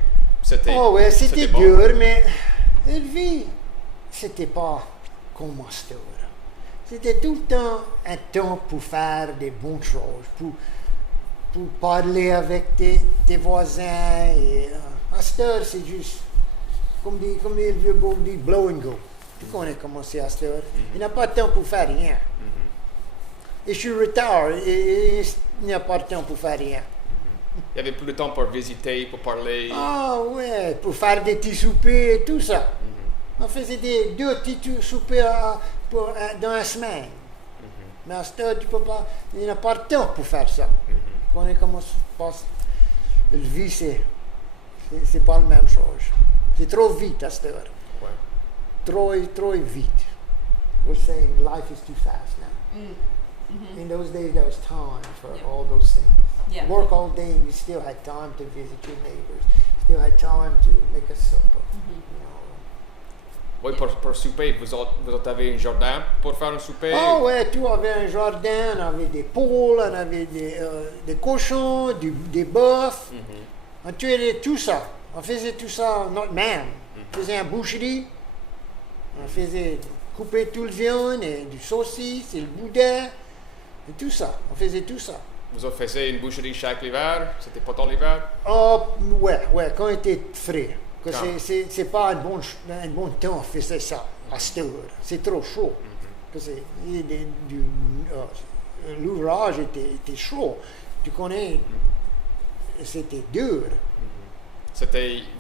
c'était... Oh ouais, c'était dur, bon. Mais la vie, c'était pas comme master. C'était tout le temps un temps pour faire des bonnes choses, pour parler avec tes voisins. Et master, c'est juste, comme les vieux beaux disent, blow and go. Tu connais comment c'est master. Il n'a pas de temps pour faire rien. Et je suis retard, et il n'y a pas de temps pour faire rien. Il y avait plus de temps pour visiter, pour parler. Ah ouais, pour faire des petits soupers et tout ça. On faisait 2 petits soupers dans la semaine. Mais à ce temps, tu peux pas, il n'y a pas de temps pour faire ça. On connaît comment ça se passe. La vie, c'est C'est pas la même chose. C'est trop vite à cette heure. Ouais. Trop vite. We're saying life is too fast now. In those days, there was time for all those things. Yeah. Work all day, and you still had time to visit your neighbors. Still had time to make a supper. You know. Oui, pour souper, vous avez un jardin pour faire un souper? Ah ouais, tout avait un jardin, on avait des poules, on avait des cochons, des bœufs. On tuait tout ça. On faisait tout ça notre-même. On faisait un boucherie. On faisait couper tout le viande, et du saucisse, et le boudin, et tout ça. On faisait tout ça. Vous faisiez une boucherie chaque hiver? C'était pas dans l'hiver? Ah, ouais, quand il était frais. Que c'est pas un bon temps de faire ça à cette heure. C'est trop chaud. Que l'ouvrage était chaud. Tu connais, c'était dur.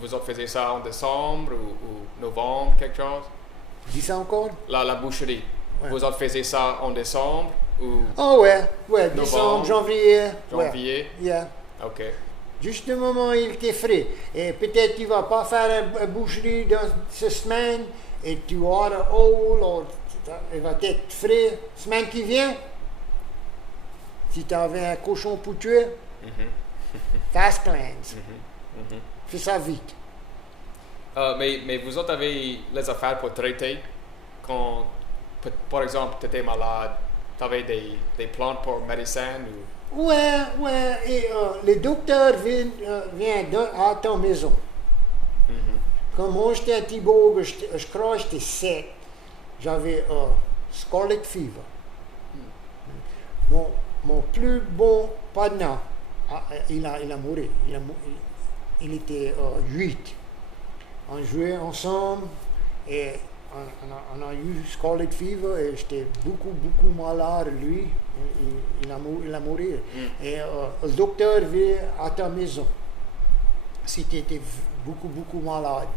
Vous faisiez ça en décembre ou novembre, quelque chose? Dis ça encore? La boucherie. Ouais. Vous faisiez ça en décembre ou? Oh ouais, décembre, janvier. Janvier? Ouais. Yeah. OK. Juste le moment où il était frais. Et peut-être tu vas pas faire une boucherie dans cette semaine et tu auras il va être frais. Semaine qui vient, si tu avais un cochon pour tuer, fast plans. Fais ça vite. Mais vous autres avez les affaires pour traiter quand, par exemple, tu étais malade, tu avais des plantes pour médecin ou... Ouais, et le docteur vient à ta maison. Quand moi j'étais à Thibault, je crois que j'étais 7, j'avais scarlet fever. Mon plus bon partenaire, il a mouru. Il était 8. On jouait ensemble et on a eu scarlet fever et j'étais beaucoup malade, lui. Il a mouru. Et le docteur vient à ta maison. Si tu étais beaucoup malade,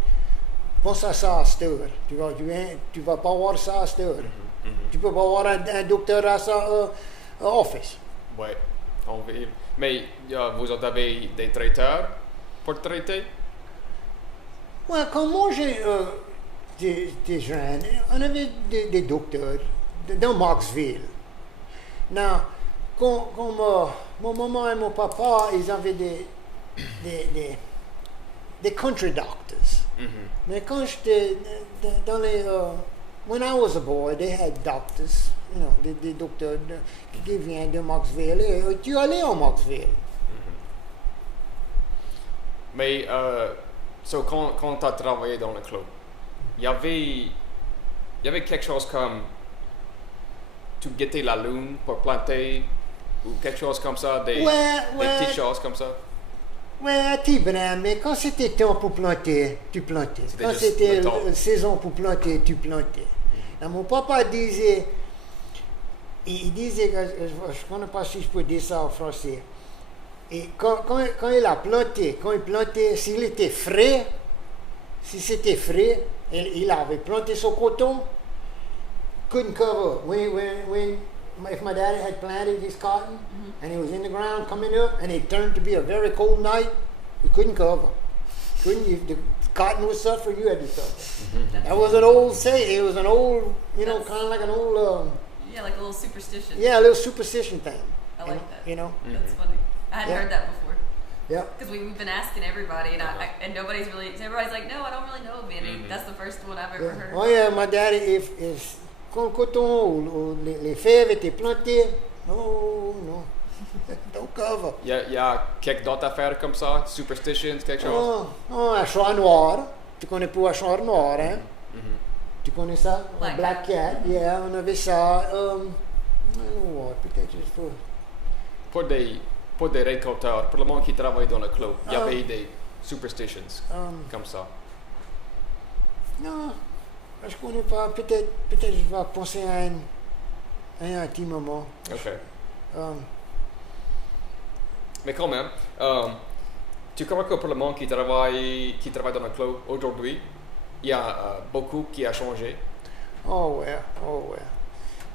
pense à ça à cette heure. Tu vas pas voir ça à cette heure. Tu peux pas voir un docteur à sa office. Oui. Mais vous avez des traiteurs pour traiter? Ouais, quand moi j'étais jeune, on avait des docteurs dans Maxville. Non, quand mon maman et mon papa, ils avaient des country doctors. Mais quand j'étais dans les... when I was a boy, they had doctors, des docteurs qui viennent de Maxville. Et tu allais en Maxville. Mais, quand tu as travaillé dans le club, il y avait quelque chose comme... Tu guettais la lune pour planter ou quelque chose comme ça, des petites choses comme ça? Ouais, mais quand c'était temps pour planter, tu plantais. Quand c'était la saison pour planter, tu plantais. Alors, mon papa disait, il disait, je ne connais pas si je peux dire ça en français, et quand il a planté, s'il était frais, si c'était frais, il avait planté son coton, couldn't cover. If my daddy had planted his cotton and it was in the ground coming up and it turned to be a very cold night, you couldn't cover. The cotton was suffering, you had to suffer. That was an old saying. It was an old, kind of like an old... like a little superstition. Yeah, a little superstition thing. I like that. That's funny. I hadn't heard that before. Yeah. Because we've been asking everybody, and everybody's like, no, I don't really know of any. That's the first one I've ever heard. Oh yeah, my daddy, if quand le coton ou les fèves étaient plantées, non, don't cover. Il y a quelques d'autres affaires comme ça, superstitions, quelque chose? Un chat noir. Tu connais pas un chat noir, hein? Tu connais ça? Un black cat. Yeah, on avait ça. Peut-être juste pour des récolteurs, pour le monde qui travaille dans le club, il y avait des superstitions comme ça. Non, je connais pas. Peut-être je vais penser à un petit moment. OK. Mais quand même, tu crois que pour le monde qui travaille dans le club aujourd'hui, il y a beaucoup qui a changé? Oh ouais.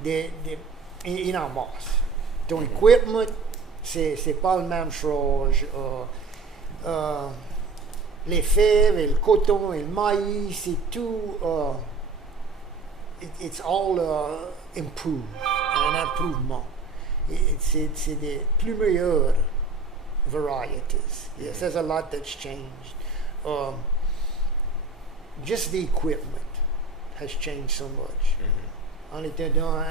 Il y en a masse. Ton equipment, c'est pas la même chose. les fèves, et le coton, et le maïs, c'est tout, it's all improved, un improvement. C'est des plus meilleures varieties. Yes, there's a lot that's changed. Just the equipment has changed so much. On était dans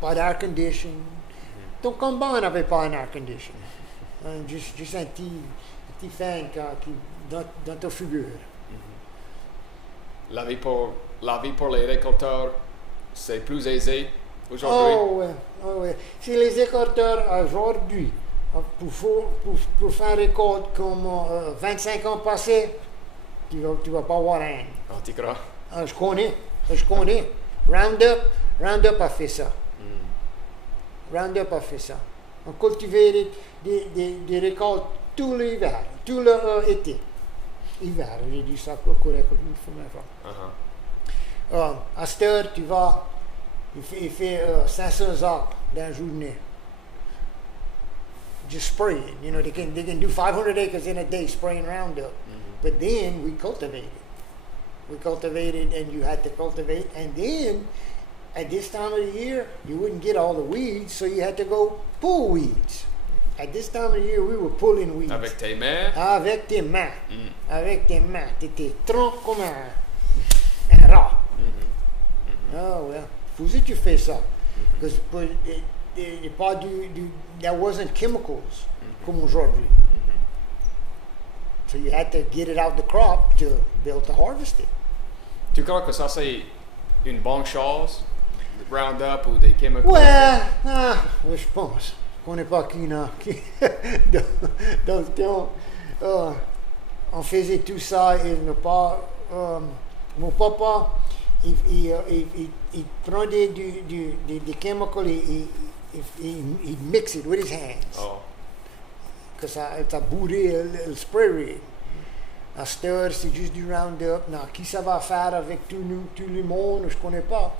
pas d'air condition. Ton combat n'avait pas un air condition. Juste un petit fan qui dans ta figure. La vie pour les récolteurs, c'est plus aisé aujourd'hui? Oh ouais. Si les récolteurs aujourd'hui, pour faire récolte comme 25 ans passés, tu vas pas voir rien. Ah, tu crois? Je connais. Roundup a fait ça. Roundup a fait ça. On cultivait des récoltes tout l'hiver, tout l'été. Hiver, j'ai dit ça correctement. À cette heure, tu vas, il fait 500 arbres dans la journée. Just spraying. You know, they can do 500 acres in a day spraying Roundup. But then we cultivated. And you had to cultivate. And then, at this time of the year, you wouldn't get all the weeds, so you had to go pull weeds. At this time of the year, we were pulling weeds. Avec tes mains? Avec tes mains. Avec tes mains. T'étais tronc comme un rat. Oh, well. Faut que tu fais ça. Parce que that wasn't chemicals comme aujourd'hui. So you had to get it out the crop to be able to harvest it. Tu crois que ça c'est une bonne chose? Roundup ou des chemicals? Ouais, je pense. Je connais pas qui dans le temps, on faisait tout ça et mon papa, il prenait des chemicals et il mix it with his hands. Oh. Que ça bourré le spray. À cette heure, c'est juste du Roundup. Non, qui ça va faire avec tout le monde? Je connais pas.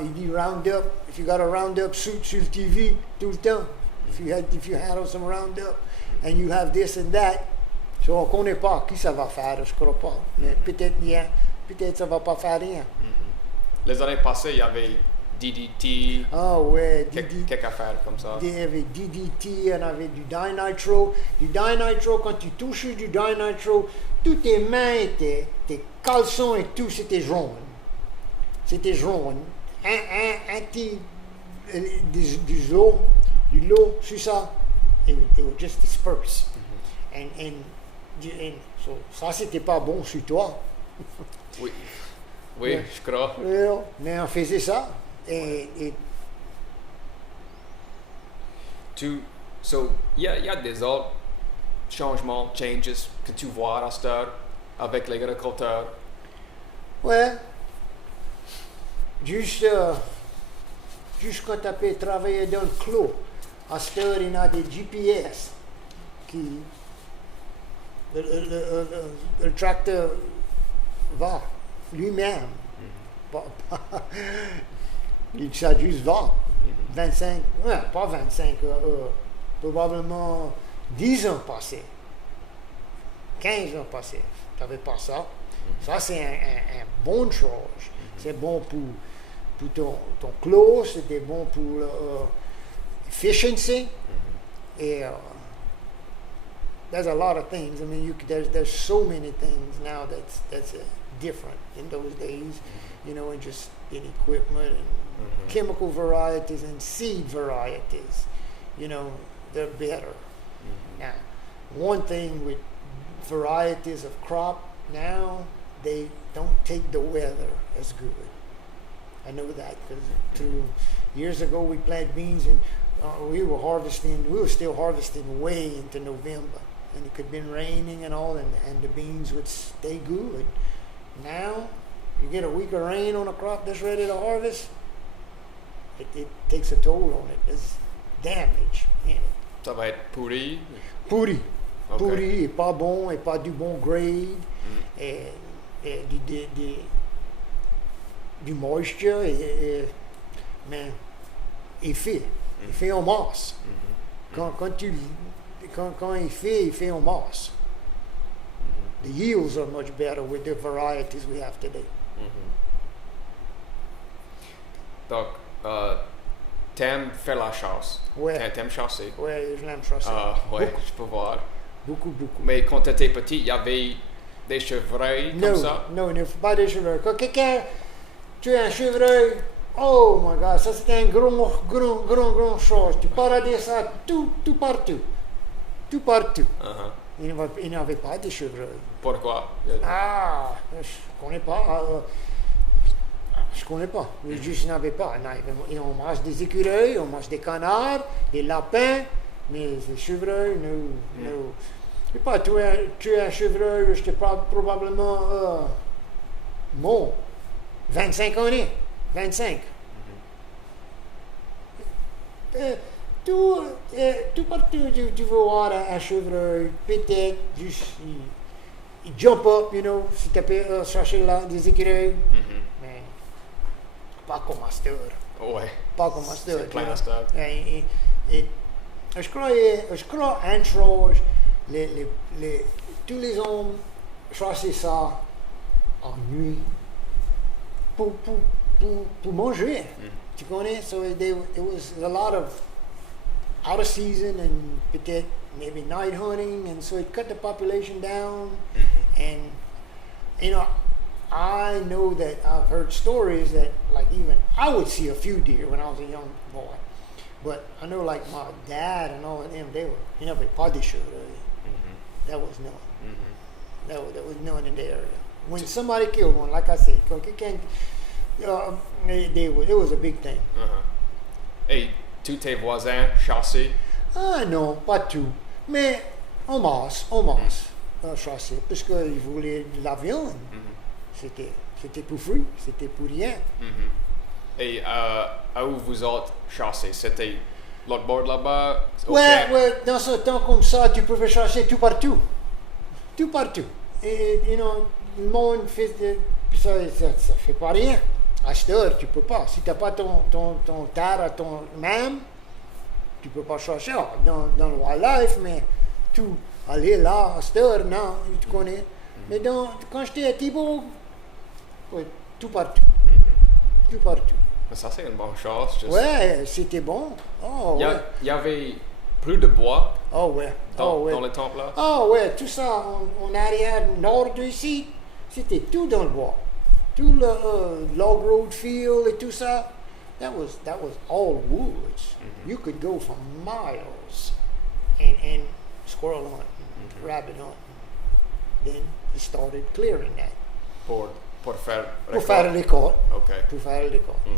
Il dit Roundup. If you got a Roundup suit sur le TV tout le temps, if you handle some Roundup, and you have this and that, so on connaît pas qui ça va faire, je crois pas. Mais peut-être ça va pas faire rien. Les années passées, il y avait DDT. Ah ouais, quelques affaires comme ça. Il y avait DDT, on avait du dinitro. Du dinitro, quand tu touches du dinitro, toutes tes mains, tes caleçons et tout, c'était jaune. C'était jaune. Un petit du lot sur ça, it would just disperse. And so, ça, c'était pas bon sur toi. Oui, je crois. Mais on faisait ça. So, il y a des autres changements, changes que tu vois à cette heure avec les agriculteurs? Ouais. Juste quand tu peux travailler dans le clos, à cette heure, il y a des GPS qui. Le tracteur va lui-même. Il s'adjuste va. 25, pas 25, probablement 10 ans passés. 15 ans passés. Tu n'avais pas ça. Ça, c'est un bonne chose. C'est bon pour ton clos, c'était bon pour efficiency. Et there's a lot of things. I mean, there's so many things now that's different in those days, you know, and just in equipment and chemical varieties and seed varieties, you know, they're better. Now, one thing with varieties of crop now, they don't take the weather as good. I know that because years ago we planted beans and we were still harvesting way into November. And it could have been raining and all, and the beans would stay good. Now, you get a week of rain on a crop that's ready to harvest, it takes a toll on it. There's damage in it. Ça va être pourri? Pourri. Okay. Pourri, et pas bon, et pas du bon grade, et du moisture, mais il fait en masse. Quand il fait en masse. the yields are much better with the varieties we have today. Donc, t'aimes faire la chasse. Ouais. T'aimes chasser. Ouais, je l'aime chasser. Ouais, je peux voir. Beaucoup. Mais quand t'étais petit, il y avait des chevreuils comme ça? Non, il ne faut pas des chevreuils. Quand quelqu'un tue un chevreuil, oh my God, ça c'était un grand chose. Tu paradis ça tout partout. Tout partout. Il n'y avait pas de chevreuils. Pourquoi? Je connais pas. Je connais pas. Juste, il n'y avait pas. On mange des écureuils, on mange des canards, des lapins, mais les chevreuils, non. Je ne sais pas, tuer un chevreuil, je te parle probablement, 25 années. 25. Tout partout, tu veux voir un chevreuil, peut-être, juste, il jump up, si tu peux chercher là des écureuils. Mais pas comme master. Ouais. Pas comme master. C'est plein de stuff. Et je crois une chose, tous les hommes chassaient ça en nuit pour manger. Tu connais? So there was a lot of out of season and peut-être maybe night hunting, and so it cut the population down. And I know that I've heard stories that like even I would see a few deer when I was a young boy, but I know like my dad and all of them, they were pas des chevreuils. That was known. That was known in the area. When somebody killed one, like I said, it was a big thing. Et tous tes voisins chassaient? Non, pas tout. Mais en masse, chasser, parce qu'ils voulaient de la viande. C'était pour fruit, c'était pour rien. Et où vous autres chassez? C'était l'autre bord là-bas? Ouais, dans ce temps comme ça, tu pouvais chasser tout partout. Tout partout. Et, le monde fait ça fait pas rien. À cette heure, tu peux pas. Si tu n'as pas ton terre à ton même, tu peux pas chercher dans le wildlife, mais tout aller là, à cette heure, non, tu connais. Mais quand j'étais à Thibault, ouais, tout partout. Tout partout. Mais ça, c'est une bonne chose. Ouais, c'était bon. Oh, il y avait plus de bois dans le temple là? Oh, ouais, tout ça en arrière nord d'ici, c'était tout dans le bois. Tout le log road field et tout ça, that was all woods. You could go for miles and squirrel hunt, rabbit hunt. Then he started clearing that. Pour faire récolte. OK. Pour faire récolte.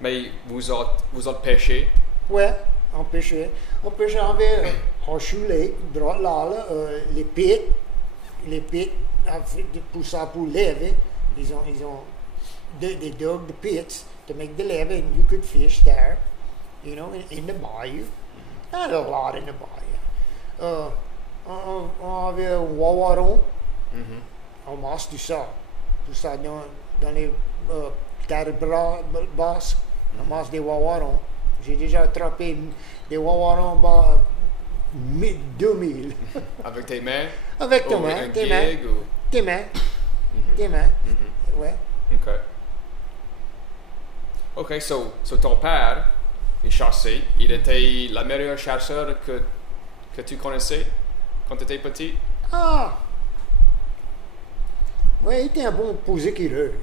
Mais vous autres pêchez? Ouais, on pêchait. On pêchait avec Horseshoe Lake, droit là, les pits, pour ça, pour lever. Ils ont they dug the pits to make the levee, and you could fish there, in the bayou. Not a lot in the bayou. On avait un wawaron. On masse tout ça dans les terres basses. On masse des wawarons. J'ai déjà attrapé des wawarons 2000. Avec tes mains? Avec tes mains. Tes mains. Ouais. OK, so ton père est chassé. Il était le meilleur chasseur que tu connaissais quand tu étais petit? Oui, il était un bon posé-écureuil.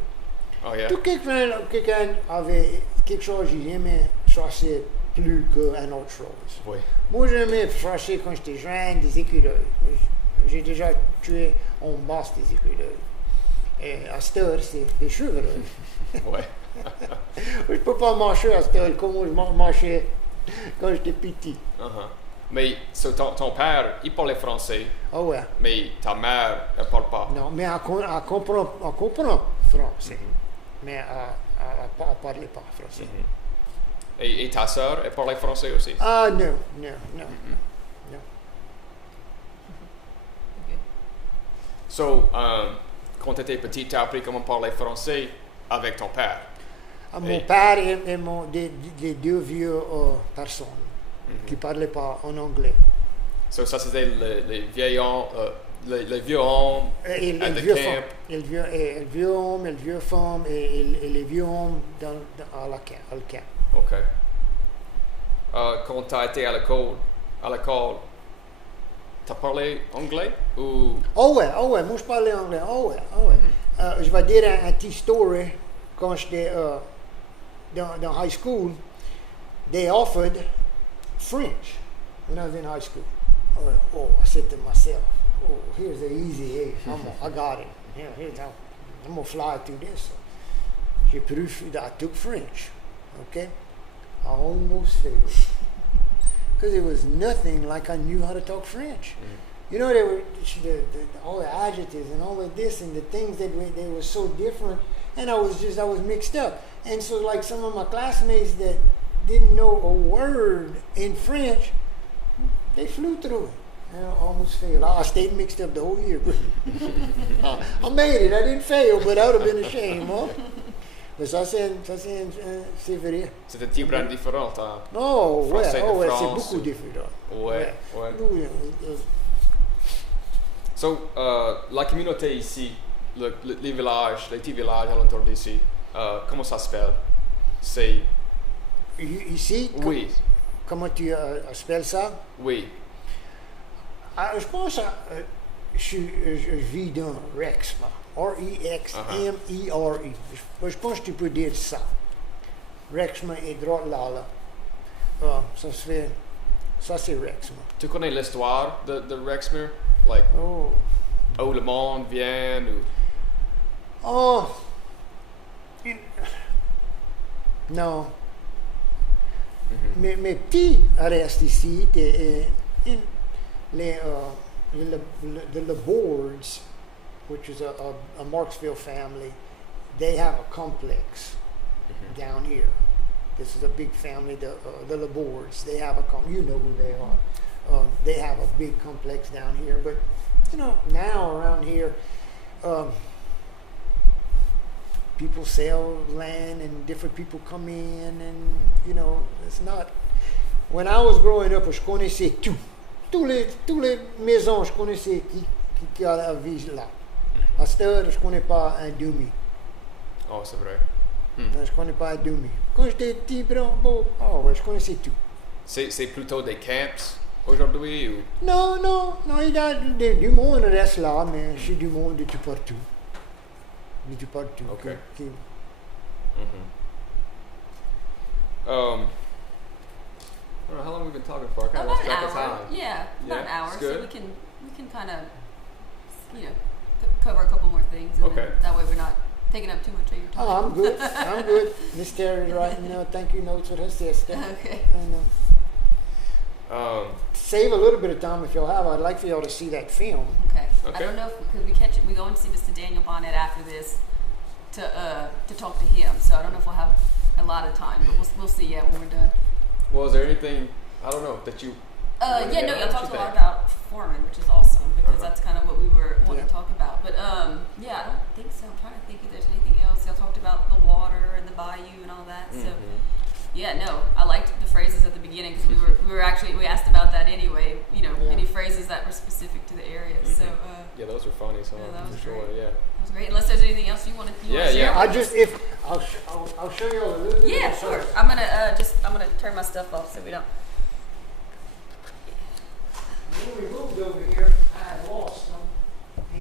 Oh, yeah? Tout quelqu'un avait quelque chose, il aimait chasser plus qu'une autre chose. Oui. Moi, j'aimais chasser quand j'étais jeune des écureuils. J'ai déjà tué en masse des écureuils. Et à cette heure, c'est des chevreuils. Ouais. Je ne peux pas marcher à cette heure comme je marchais quand j'étais petit. Mais ton père, il parlait français. Ah ouais. Mais ta mère, elle parle pas. Non, mais elle comprend français. Mais elle ne parlait pas français. Et ta sœur, elle parlait français aussi? Non. So, quand tu étais petit, tu as appris comment parler français avec ton père? Mon père et des deux vieux personnes qui ne parlaient pas en anglais. So, ça, c'était les vieillards les vieux hommes at the camp. Les vieux hommes, les vieux femmes et les vieux hommes à le camp. OK. Quand tu as été à l'école, tu as parlé anglais ou... Oh ouais, moi je parlais anglais. Oh ouais. Je vais dire un petit story. Quand j'étais dans high school, they offered French when I was in high school. Oh, I said to myself, oh, here's the easy A. I got it. I'm going to fly through this. I took French. Okay? I almost failed. Because it was nothing like I knew how to talk French. You know, they were all the adjectives and all of this and the things they were so different. And I was mixed up. And so like some of my classmates that didn't know a word in French, they flew through it. And I almost failed. I stayed mixed up the whole year. I made it. I didn't fail, but that would have been a shame, huh? Mais ça, c'est vrai. C'était un petit peu différent. Oh, ouais, c'est beaucoup différent. Ouais. So, la communauté ici, les villages, les petits villages alentour d'ici, comment ça s'appelle? C'est... Ici? Oui. Comment tu appelles ça? Oui. Je pense que je vis dans Rexmere. R-E-X-M-E-R-E. Je pense que tu peux dire ça. Rexmere est droit là. Ça c'est Rexmere. Tu connais l'histoire de Rexmere? Like, où le monde vient ou... Non. Mes petits restent ici. The Boards, which is a Marksville family, they have a complex down here. This is a big family, the Boards. They have you know who they are. They have a big complex down here. But, you know, now around here, people sell land and different people come in and, you know, it's not... When I was growing up, je connaissais tout. Tous les maisons, je connaissais qui vivent là. À cette heure, je ne connais pas un demi. Oh, c'est vrai. Je ne connais pas un demi. Quand j'étais petit, je connaissais tout. C'est plutôt des camps aujourd'hui ou... Non, il y a du monde reste là, mais c'est du monde de tout partout. De tout partout. Okay. I don't know how long we've been talking for. I kind of lost track of time. Yeah, about an hour. Good. So we can kind of, cover a couple more things. And Okay. then that way we're not taking up too much of your time. Oh, I'm good. Miss Terry's writing thank you notes with her sister. Okay. And, save a little bit of time if you'll have. I'd like for y'all to see that film. Okay. I don't know if we go and see Mr. Daniel Bonnet after this to talk to him. So I don't know if we'll have a lot of time, but we'll see when we're done. Well, is there anything, I don't know, that you... y'all talked a lot about Foreman, which is awesome, because that's kind of what we were wanting to talk about. But, I don't think so. I'm trying to think if there's anything else. Y'all talked about the water and the bayou and all that. So, I liked the phrases at the beginning, because we asked about that anyway, any phrases that were specific to the area. So, yeah, those were funny, so that was for sure, great. yeah. That was great. Unless there's anything else you want to share. I'll show you a little bit. Yeah, sure. I'm gonna turn my stuff off so we don't